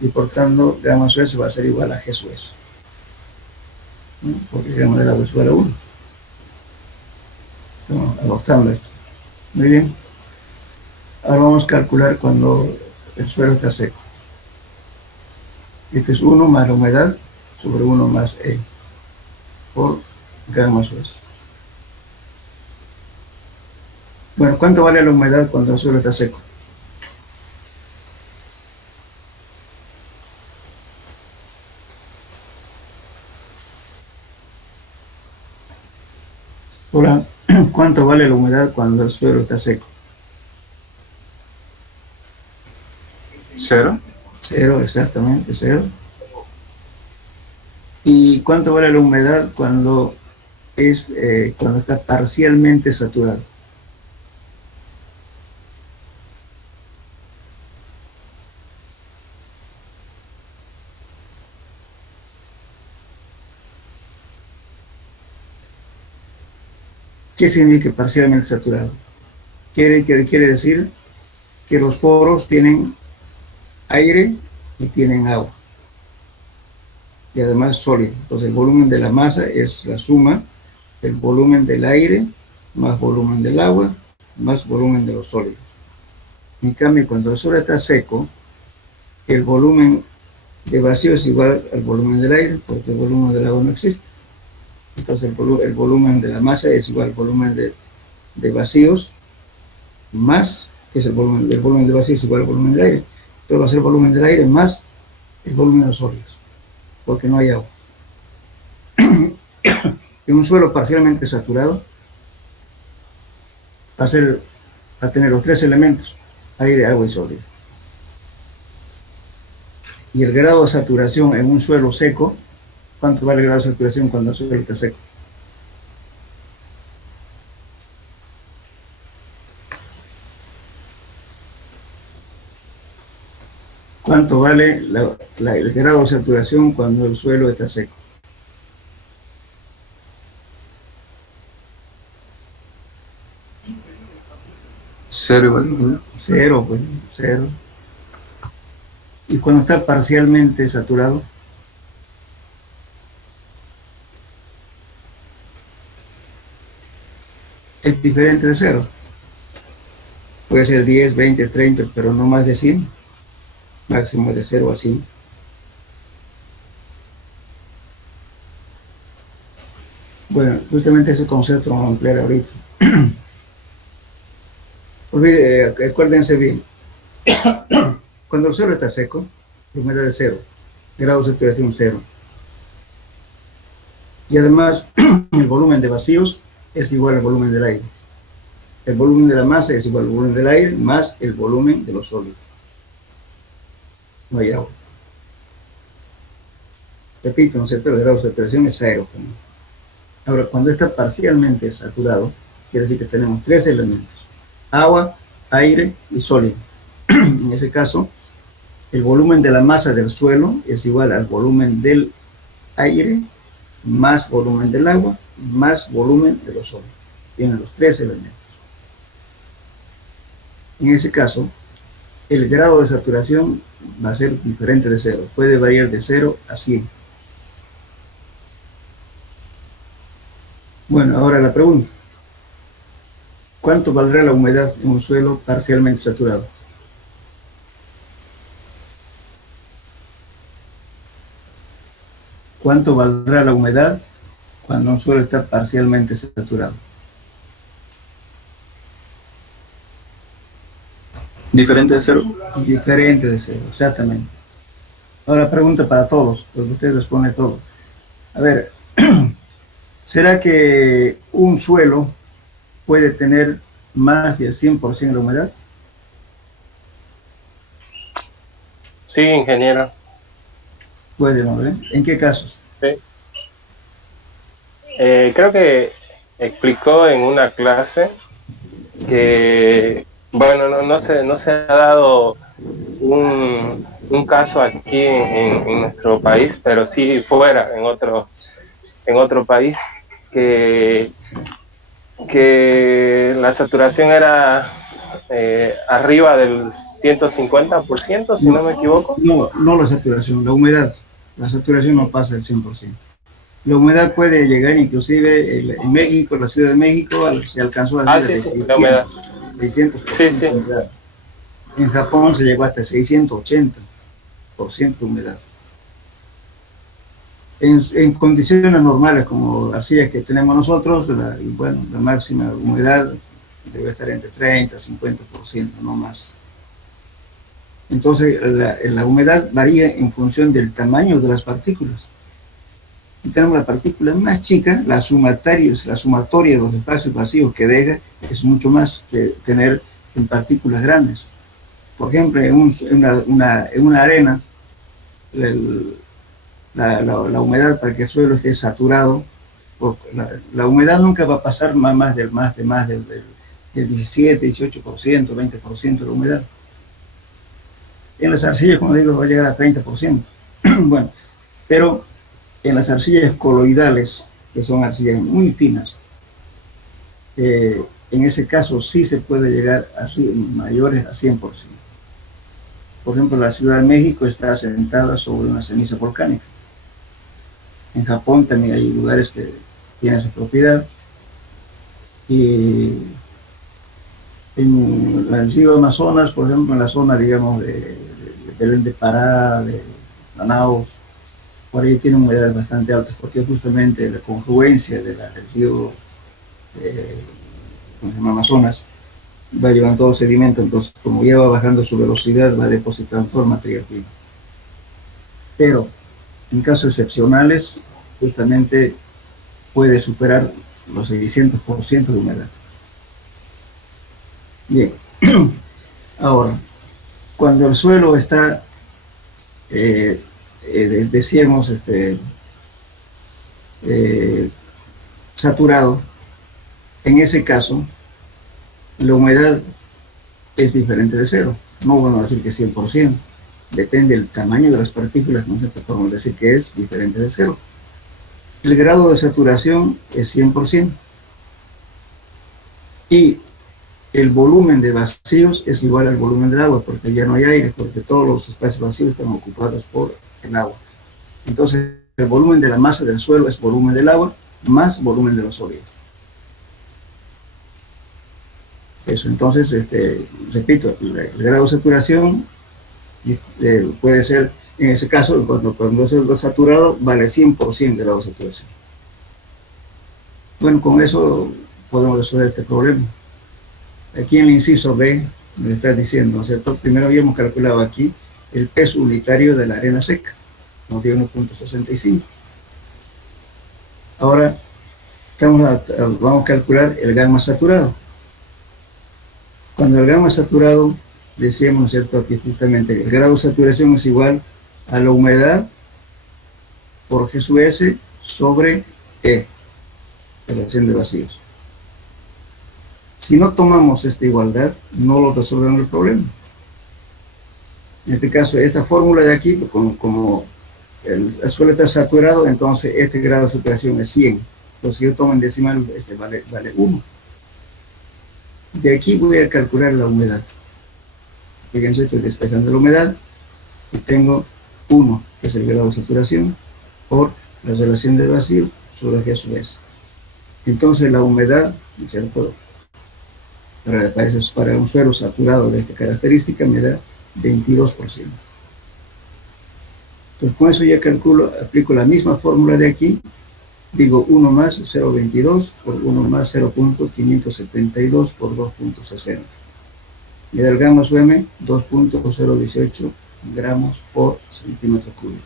y por tanto gamma su S va a ser igual a G su S, ¿no? Porque gamma del agua es igual a 1. Estamos adoptando esto. Muy bien. Ahora vamos a calcular cuando el suelo está seco. Este es 1 más la humedad sobre 1 más E por gamma su S. Bueno, ¿cuánto vale la humedad cuando el suelo está seco? Hola, ¿cuánto vale la humedad cuando el suelo está seco? 0. 0, exactamente, 0. ¿Y cuánto vale la humedad cuando está parcialmente saturado? ¿Qué significa parcialmente saturado? Quiere decir que los poros tienen aire y tienen agua. Y además sólido. Entonces el volumen de la masa es la suma del volumen del aire más volumen del agua más volumen de los sólidos. En cambio, cuando el suelo está seco, el volumen de vacío es igual al volumen del aire, porque el volumen del agua no existe. Entonces el volumen de la masa es igual al volumen de vacíos más, que es el volumen de vacíos es igual al volumen del aire. Entonces va a ser el volumen del aire más el volumen de los sólidos, porque no hay agua. En un suelo parcialmente saturado va a tener los tres elementos: aire, agua y sólido. Y el grado de saturación en un suelo seco, ¿cuánto vale el grado de saturación cuando el suelo está seco? ¿Cuánto vale el grado de saturación cuando el suelo está seco? Cero igual, ¿no? Cero, pues, cero. Y cuando está parcialmente saturado, es diferente de cero. Puede ser 10, 20, 30, pero no más de 100. Máximo de 0 a 100. Bueno, justamente ese concepto lo vamos a ampliar ahorita. Acuérdense bien. Cuando el suelo está seco, la humedad es 0, grado de saturación 0. Y además, el volumen de vacíos es igual al volumen del aire. El volumen de la masa es igual al volumen del aire más el volumen de los sólidos. No hay agua. Repito, ¿no es cierto? El grado de saturación es 0. Ahora, cuando está parcialmente saturado, quiere decir que tenemos tres elementos: agua, aire y sólido. En ese caso, el volumen de la masa del suelo es igual al volumen del aire más volumen del agua más volumen de los sólidos. Tienen los tres elementos. En ese caso, el grado de saturación va a ser diferente de 0. Puede variar de 0 a 100. Bueno, ahora la pregunta: ¿cuánto valdrá la humedad en un suelo parcialmente saturado? ¿Cuánto valdrá la humedad cuando un suelo está parcialmente saturado? Diferente de cero. Diferente de 0, exactamente. Ahora pregunta para todos, porque usted responde todo. A ver, ¿será que un suelo puede tener más del 100% de humedad? Sí, ingeniero. Puede, ¿no? ¿En qué casos? Sí. Creo que explicó en una clase que, bueno, no se ha dado un caso aquí en nuestro país, pero sí fuera, en otro país, que la saturación era arriba del 150%, si no me equivoco. No la saturación, la humedad. La saturación no pasa del 100%. La humedad puede llegar inclusive en México, la Ciudad de México, se alcanzó a sí, la humedad. 600% Sí. de humedad. En Japón se llegó hasta 680% de humedad. En condiciones normales como arcillas que tenemos nosotros, la máxima humedad debe estar entre 30 y 50%, no más. Entonces, la humedad varía en función del tamaño de las partículas. Y tenemos la partícula más chica, la sumatoria de los espacios vacíos que deja es mucho más que tener en partículas grandes. Por ejemplo, en una arena, la humedad para que el suelo esté saturado, la humedad nunca va a pasar más del 17, 18%, 20% de la humedad. En las arcillas, como digo, va a llegar a 30%. Bueno, pero en las arcillas coloidales, que son arcillas muy finas, en ese caso sí se puede llegar a mayores a 100%. Por ejemplo, la Ciudad de México está asentada sobre una ceniza volcánica. En Japón también hay lugares que tienen esa propiedad. Y en el río Amazonas, por ejemplo, en la zona, digamos, de Belén de Pará, de Manaus, por ahí tiene humedades bastante altas, porque justamente la confluencia del río Amazonas va llevando todo el sedimento, entonces como ya va bajando su velocidad, va depositando todo el material primo. Pero en casos excepcionales, justamente puede superar los 600% de humedad. Bien, ahora, cuando el suelo está, decíamos, saturado, en ese caso, la humedad es diferente de cero. No vamos a decir que 100%, depende del tamaño de las partículas, no podemos decir que es diferente de cero. El grado de saturación es 100%. Y el volumen de vacíos es igual al volumen del agua, porque ya no hay aire, porque todos los espacios vacíos están ocupados por el agua. Entonces, el volumen de la masa del suelo es volumen del agua más volumen de los sólidos. Eso, entonces, repito, el grado de saturación puede ser, en ese caso, cuando es saturado, vale 100% grado de saturación. Bueno, con eso podemos resolver este problema. Aquí en el inciso B, me está diciendo, ¿no es cierto? Primero habíamos calculado aquí el peso unitario de la arena seca, nos dio 1.65. Ahora vamos a calcular el gamma saturado. Cuando el gamma saturado, decíamos, ¿no es cierto?, aquí justamente el grado de saturación es igual a la humedad por G sub S sobre E, relación de vacíos. Si no tomamos esta igualdad, no lo resolvemos el problema. En este caso, esta fórmula de aquí, como el suelo está saturado, entonces este grado de saturación es 100. Entonces, si yo tomo en decimal, vale 1. De aquí voy a calcular la humedad. Fíjense, estoy despejando la humedad y tengo 1, que es el grado de saturación, por la relación de vacío sobre G sub S. Entonces, la humedad, ¿no es cierto?, para un suelo saturado de esta característica me da 22%. Entonces, con eso ya aplico la misma fórmula de aquí. Digo 1 más 0.22 por 1 más 0.572 por 2.60. Me da el gamma sub m 2.018 gramos por centímetro cúbico.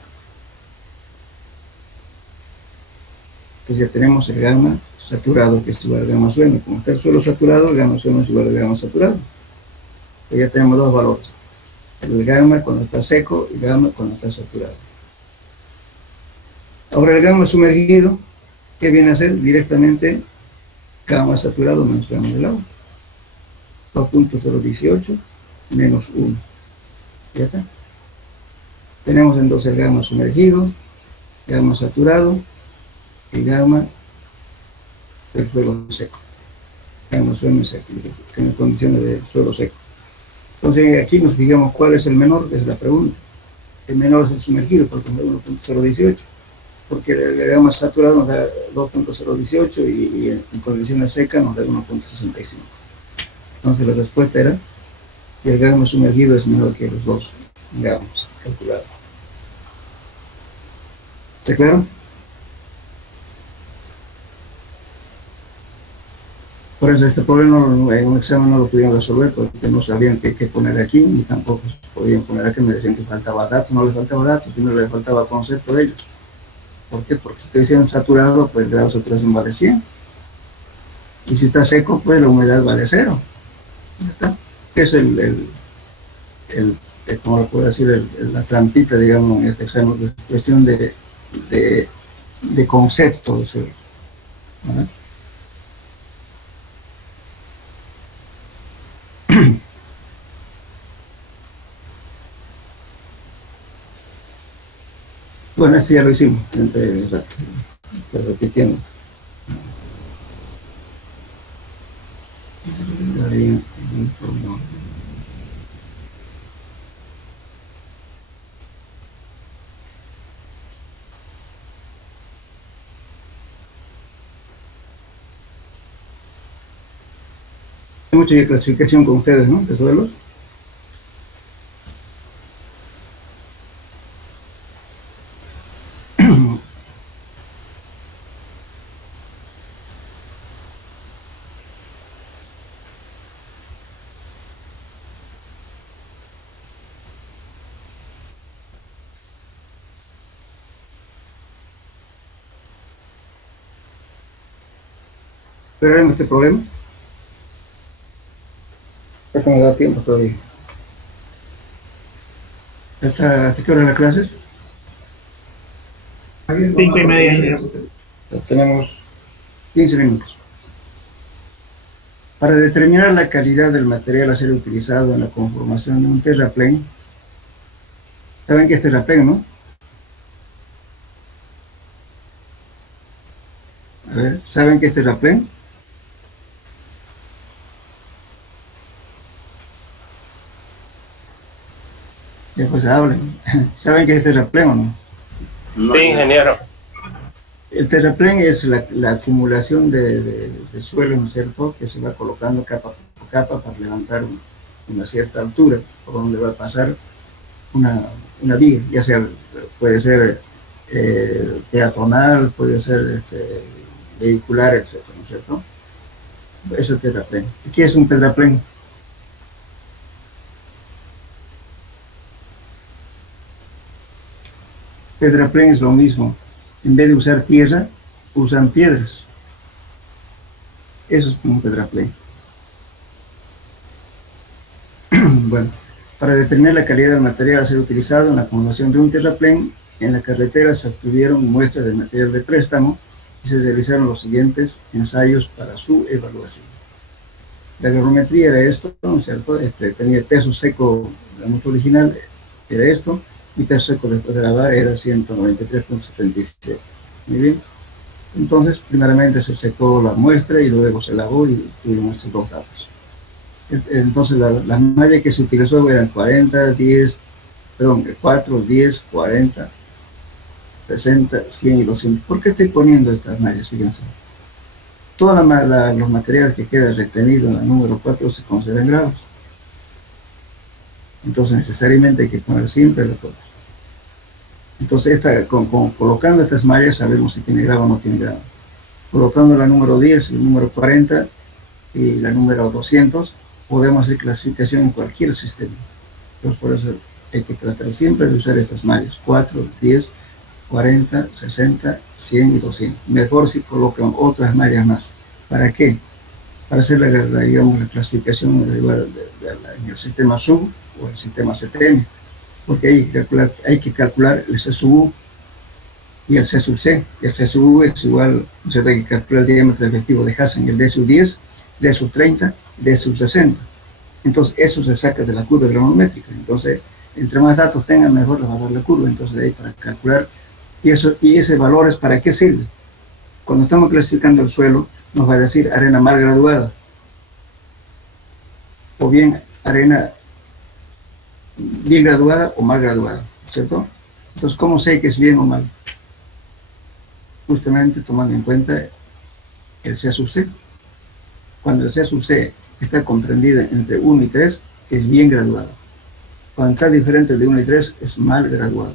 Entonces ya tenemos el gamma saturado, que es igual al gamma sub m. Como está el suelo saturado, el gamma sub m es igual al gamma saturado. Entonces ya tenemos dos valores. El gamma cuando está seco y el gamma cuando está saturado. Ahora el gamma sumergido, ¿qué viene a ser? Directamente gamma saturado menos gamma del agua. 2.018 menos 1. ¿Ya está? Tenemos entonces el gamma sumergido, gamma saturado y gamma del suelo seco. Gamma suelo seco, en condiciones de suelo seco. Entonces aquí nos fijamos cuál es el menor, es la pregunta. El menor es el sumergido, porque es 1.018. Porque el gamma saturado nos da 2.018 y en condiciones secas nos da 1.65. Entonces la respuesta era que el gamma sumergido es menor que los dos gammas calculados. ¿Está claro? Por eso este problema en un examen no lo pudieron resolver porque no sabían qué poner aquí, ni tampoco podían poner aquí, me decían que faltaba datos, no les faltaba datos, sino les faltaba concepto de ellos. ¿Por qué? Porque si te dicen saturado, pues el grado de saturación vale 100. Y si está seco, pues la humedad vale 0. ¿Ya está? Es como lo puedo decir, la trampita, digamos, en este examen, cuestión de concepto. ¿Verdad? Bueno, esto ya lo hicimos, estoy repitiendo. ahí en un problema. Hay mucha clasificación con ustedes, ¿no? De suelos. Pero en este problema. Ya que me da tiempo todavía. ¿Hasta qué hora las clases? 5:30, ingeniero. Ya tenemos 15 minutos. Para determinar la calidad del material a ser utilizado en la conformación de un terraplén, ¿saben qué es terraplén, no? A ver, ¿saben qué es terraplén? Ya pues hablen. ¿Saben qué es terraplén o no? Sí, ingeniero. El terraplén es la acumulación de suelo, ¿no es cierto?, que se va colocando capa por capa para levantar una cierta altura, por donde va a pasar una vía, ya sea, puede ser peatonal, puede ser vehicular, etcétera, ¿no es cierto? Eso es el terraplén. ¿Qué es un terraplén? Terraplén es lo mismo. En vez de usar tierra, usan piedras. Eso es un terraplén. Bueno, para determinar la calidad del material a ser utilizado en la conformación de un terraplén, en la carretera se obtuvieron muestras de material de préstamo y se realizaron los siguientes ensayos para su evaluación. La granulometría era esto, ¿no es cierto? Tenía peso seco, la muestra original era esto, y peso seco después de lavar era 193.77. Muy bien. Entonces, primeramente se secó la muestra y luego se lavó y tuvimos estos dos datos. Entonces, las mallas que se utilizó eran 4, 10, 40, 60, 100 y 200. ¿Por qué estoy poniendo estas mallas? Fíjense. Todos los materiales que quedan retenidos en la número 4 se consideran grados. Entonces, necesariamente hay que poner siempre la 4. Entonces, colocando estas mallas sabemos si tiene grado o no tiene grado. Colocando la número 10, el número 40 y la número 200, podemos hacer clasificación en cualquier sistema. Entonces, por eso hay que tratar siempre de usar estas mallas: 4, 10, 40, 60, 100 y 200. Mejor si colocan otras mallas más. ¿Para qué? Para hacer la clasificación en el sistema sub o el sistema CTM. Porque hay que calcular el C sub U y el C sub C. El C sub U es igual, o sea, hay que calcular el diámetro efectivo de Hassen, el D sub 10, D sub 30, D sub 60. Entonces, eso se saca de la curva granulométrica. Entonces, entre más datos tengan, mejor les va a dar la curva. Entonces, de ahí para calcular. Y ese valor es para qué sirve. Cuando estamos clasificando el suelo, nos va a decir arena mal graduada o bien arena bien graduada o mal graduada, ¿cierto? Entonces, ¿cómo sé que es bien o mal? Justamente tomando en cuenta el C sub C. Cuando el C sub C está comprendida entre 1 y 3, es bien graduado. Cuando está diferente de 1 y 3, es mal graduado.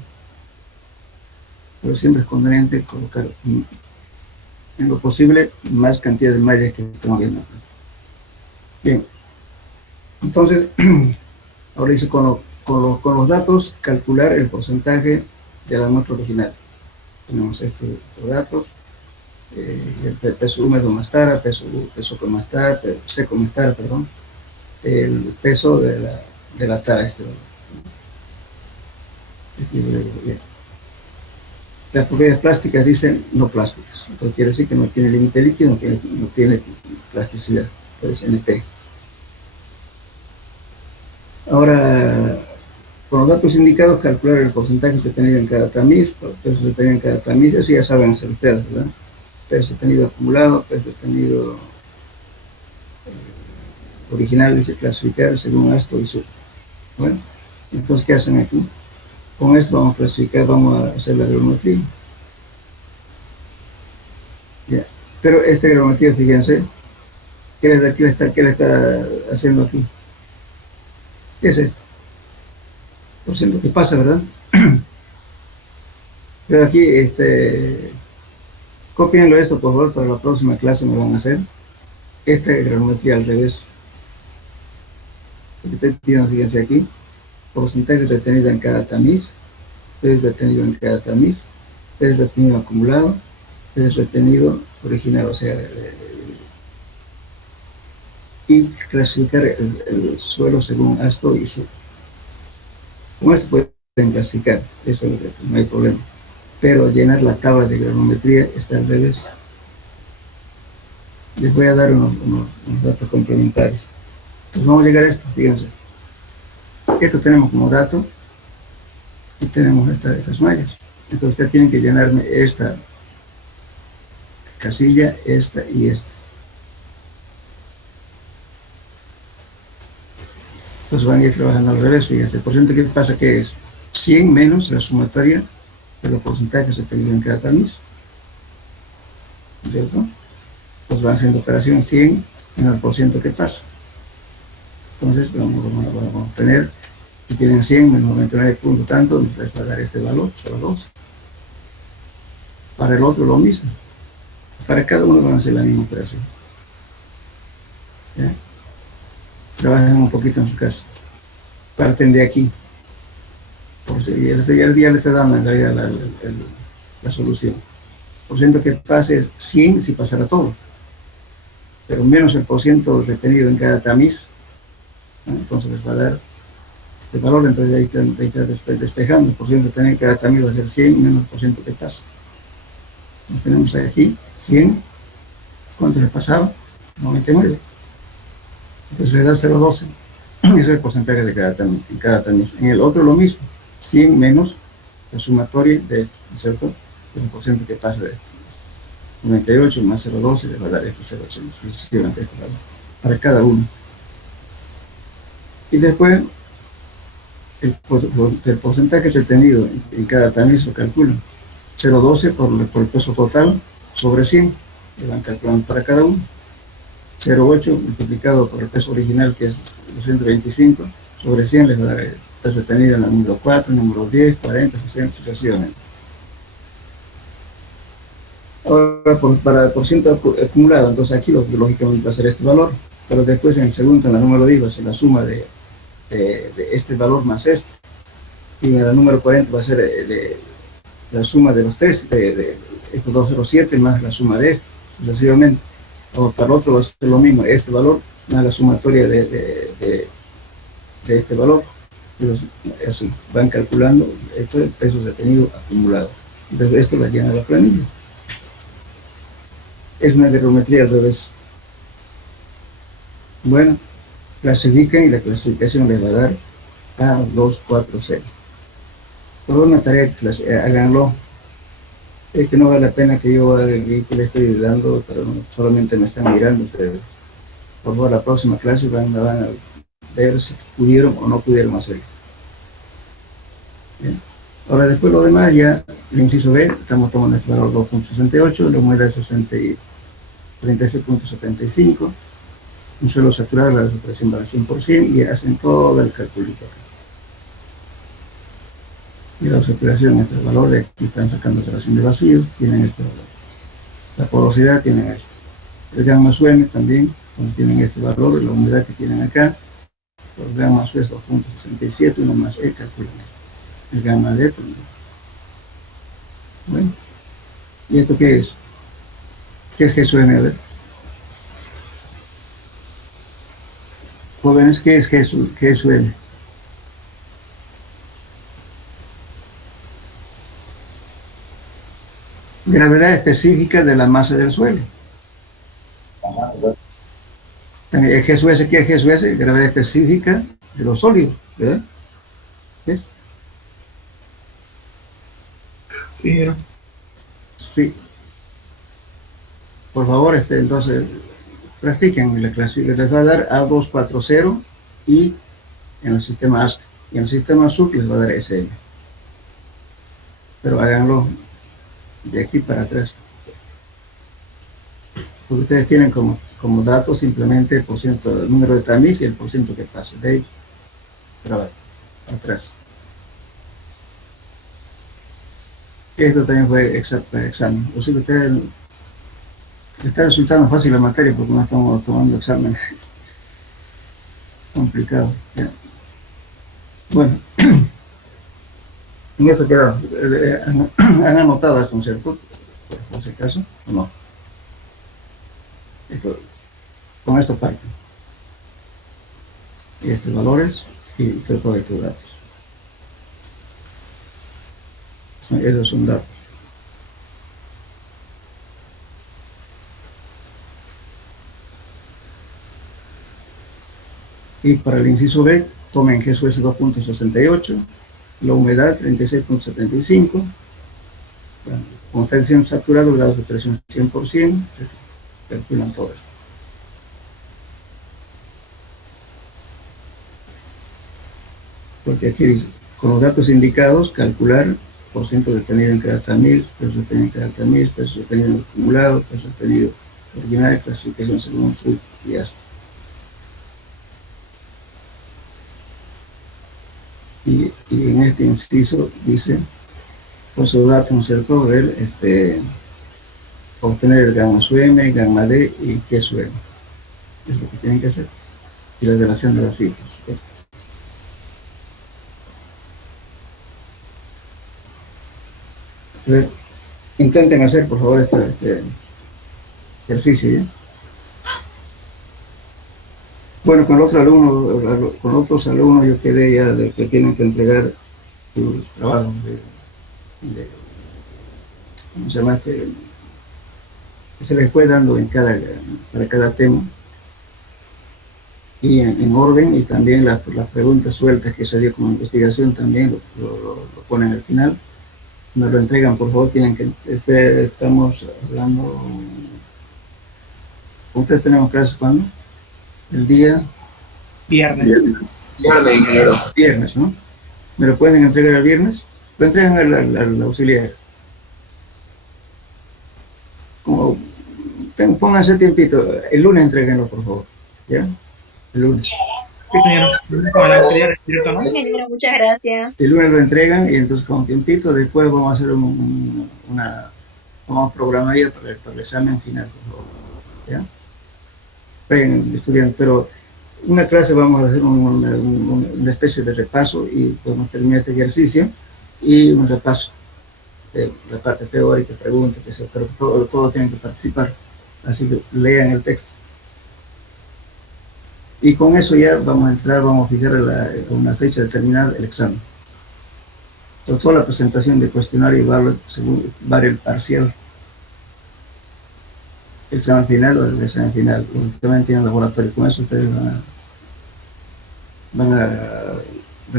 Pero siempre es conveniente colocar en lo posible más cantidad de mallas que estamos viendo. Bien. Entonces, ahora dice con los datos calcular el porcentaje de la muestra original. Tenemos estos datos, el peso húmedo más tara, peso seco más tara, perdón, el peso de la tara. Las propiedades plásticas dicen no plásticas, entonces quiere decir que no tiene límite líquido, no tiene plasticidad, entonces NP. Ahora, con los datos indicados, calcular el porcentaje sostenido en cada tamiz, peso sostenido en cada tamiz, eso ya saben hacer ustedes, ¿verdad? Peso sostenido acumulado, peso sostenido original dice clasificar según esto y su. Bueno, entonces, ¿qué hacen aquí? Con esto vamos a clasificar, vamos a hacer la granulometría. Ya. Pero esta granulometría, fíjense, ¿qué le está haciendo aquí? ¿Qué es esto? Por cierto, ¿qué pasa, verdad? Pero aquí, cópienlo esto, por favor, para la próxima clase me van a hacer esta granulometría al revés. Fíjense aquí, porcentaje retenido en cada tamiz, es retenido en cada tamiz, es retenido acumulado, es retenido original, o sea, y clasificar el suelo según ASTO y SU. Con esto pueden clasificar, eso no hay problema. Pero llenar la tabla de granulometría está al revés. Les voy a dar unos datos complementarios. Entonces vamos a llegar a esto, fíjense. Esto tenemos como dato y tenemos estas mallas. Entonces ustedes tienen que llenarme esta casilla, esta y esta. Entonces van a ir trabajando al revés, fíjense. El porcentaje que pasa que es 100 menos la sumatoria de los porcentajes que se piden en cada tamiz. ¿Cierto? Pues van haciendo operación 100 menos el porcentaje que pasa. Entonces vamos a obtener, si tienen 100 menos 99 puntos tanto, les va a dar este valor, solo 2. Para el otro lo mismo. Para cada uno van a hacer la misma operación. ¿Ya? Trabajen un poquito en su casa. Parten de aquí. Por si ya le está dando en realidad la solución. Por ciento que pase es 100 si pasara todo. Pero menos el porciento retenido en cada tamiz. ¿No? Entonces les va a dar el valor, entonces ahí está despejando. El porciento retenido en cada tamiz va a ser 100 menos el porciento que pasa. Nos tenemos aquí 100. ¿Cuánto le pasaba? 99. Entonces le da 0,12. Ese es el porcentaje de cada tamiz. En el otro lo mismo. 100 menos la sumatoria de esto, ¿no es cierto? El porcentaje que pasa de esto. 98 más 0,12 le va a dar esto 0,8 para cada uno. Y después el porcentaje retenido en cada tamiz lo calculan. 0,12 por el peso total sobre 100, le van calculando para cada uno. 0,8 multiplicado por el peso original, que es 225, sobre 100 les va a dar el peso retenido en el número 4, número 10, 40, 60, sucesivamente. Ahora, para el porciento acumulado, entonces aquí lógicamente va a ser este valor, pero después en el segundo, en la número 10, va a ser la suma de este valor más este, y en el número 40 va a ser la suma de los tres, de estos 207 más la suma de este, sucesivamente. O para el otro va a ser lo mismo, este valor más la sumatoria de este valor. Entonces, así, van calculando esto es el peso retenido acumulado. Entonces esto la llena la planilla. Es una granulometría al revés. Bueno, clasifican y la clasificación les va a dar A240. Por una tarea que háganlo. Es que no vale la pena que yo haga aquí que le estoy dando, pero no, solamente me están mirando ustedes. Por favor, la próxima clase van a ver si pudieron o no pudieron hacerlo. Bien. Ahora, después lo demás, ya el inciso B, estamos tomando el valor 2.68, la humedad es 36.75, un suelo saturado, la saturación va al 100% y hacen todo el calculito acá. Y la saturación, este valor de aquí están sacando saturación de vacíos, tienen este valor. La porosidad tienen esto. El gamma SUM también, tienen este valor, la humedad que tienen acá, los gamma SUM es 2.67, uno más E, calculan esto. El gamma D también. Bueno, ¿y esto qué es? ¿Qué es GSUM? A ver. Jóvenes, ¿qué es GSUM? Gravedad específica de la masa del suelo. También el GSUS, ¿qué es GSUS? Gravedad específica de los sólidos, ¿verdad? ¿Es? Sí, Sí. Por favor, entonces, practiquen en la clase. Les va a dar A240 y en el sistema AST. Y en el sistema SUB les va a dar SL. Pero háganlo de aquí para atrás. Porque ustedes tienen como datos simplemente el porciento, el número de tamiz y el porciento que pasa. De ahí para atrás. Esto también fue examen. O sea que ustedes le está resultando fácil la materia porque no estamos tomando examen complicado. ¿Ya? Bueno, en eso queda. ¿Han anotado esto, no es cierto? Por si acaso, o no. Con esto parte. Y estos valores y todos estos datos. Esos son datos. Y para el inciso B, tomen que eso es 2.68, la humedad 36.75, bueno, como está diciendo saturado, grados de presión 100%, se calculan todo esto. Porque aquí dice, con los datos indicados, calcular porciento detenido en cada tamiz, peso detenido en cada tamiz, peso detenido en el acumulado, peso detenido original, clasificación según su y hasta. Y en este inciso dice, por su dato, ¿no es cierto?, ver, obtener el gamma su M, gamma D y Q su M. Es lo que tienen que hacer. Y la relación de las cifras. Intenten hacer, por favor, este ejercicio, ¿ya? Bueno, con otros alumnos yo quedé ya de que tienen que entregar sus trabajos ¿cómo se llama? Que se les fue dando para cada tema y en orden, y también las preguntas sueltas que salió como investigación también lo ponen al final. Me lo entregan, por favor. Tienen que estamos hablando. ¿Ustedes tenemos clases cuándo? El día Viernes. viernes, ¿no? ¿Me lo pueden entregar el viernes? Lo entregan al auxiliar. Pónganse tiempito. El lunes entréguenlo, por favor. ¿Ya? El lunes. Muchas gracias. El lunes lo entregan y entonces con tiempito después vamos a hacer vamos a programar ya para el examen final, por favor. ¿Ya? Ven, estudiantes, pero una clase vamos a hacer una especie de repaso y podemos terminar este ejercicio y un repaso de la parte teórica, preguntas, pero todos tienen que participar, así que lean el texto. Y con eso ya vamos a fijar una fecha determinada del examen. Sobre todo la presentación de cuestionario vale el parcial. El examen final o el examen final. Los que también tienen laboratorio, con eso ustedes van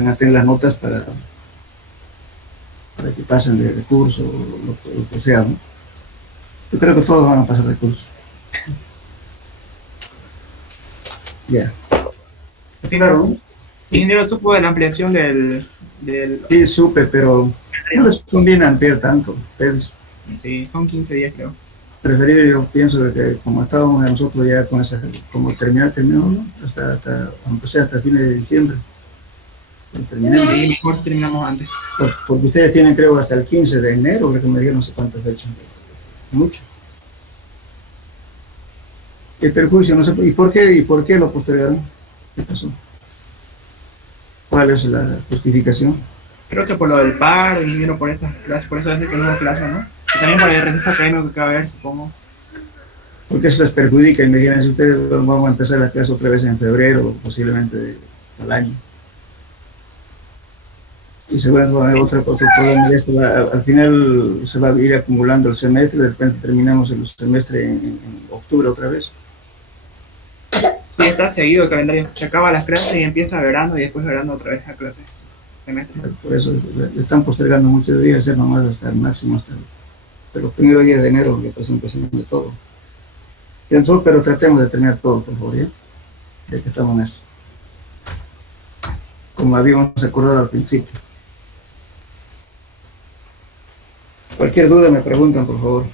a tener las notas para que pasen de curso o lo que sea, ¿no? Yo creo que todos van a pasar de curso. Ya. Claro, ¿no? Ingeniero, supo de la ampliación del... Sí, supe, pero no les conviene ampliar tanto. Sí, son 15 días, creo. Preferible, yo pienso de que como estábamos nosotros ya con esa, como terminamos, ¿no? Aunque sea hasta fines de diciembre. Terminemos. Sí, mejor terminamos antes. Porque ustedes tienen, creo, hasta el 15 de enero, lo que me dijeron, no sé cuántas fechas. Mucho. El perjuicio, no sé, ¿y por qué lo postergaron? ¿Qué pasó? ¿Cuál es la justificación? Creo que por lo del paro, ingeniero, por esas clases, por eso es que no hubo clase, ¿no? Y también por el receso académico que acaba de haber, supongo. Porque eso les perjudica, imagínense ustedes, vamos a empezar la clase otra vez en febrero, posiblemente al año. Y seguramente va a haber otro problema de esto. Al final se va a ir acumulando el semestre, de repente terminamos el semestre en octubre otra vez. Sí, está seguido el calendario. Se acaba las clases y empieza verano y después verano otra vez a clase. Semestre. Por eso le están postergando mucho, debería ser nomás hasta el máximo, hasta los primeros días de enero, que está empezando de todo. Entonces, pero tratemos de terminar todo, por favor, ¿ya? Ya que estamos en eso. Como habíamos acordado al principio. Cualquier duda me preguntan, por favor.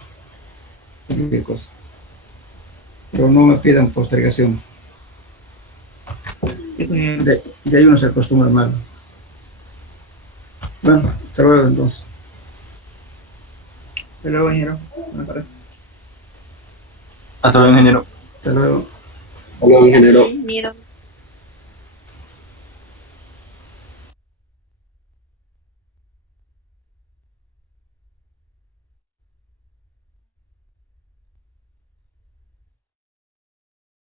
Cualquier cosa. Pero no me pidan postergación. De ahí uno se acostumbra mal. Bueno, hasta luego entonces. Hasta luego, ingeniero. Buenas tardes. Hasta luego, ingeniero. Hasta luego. Hola, ingeniero. Ingeniero.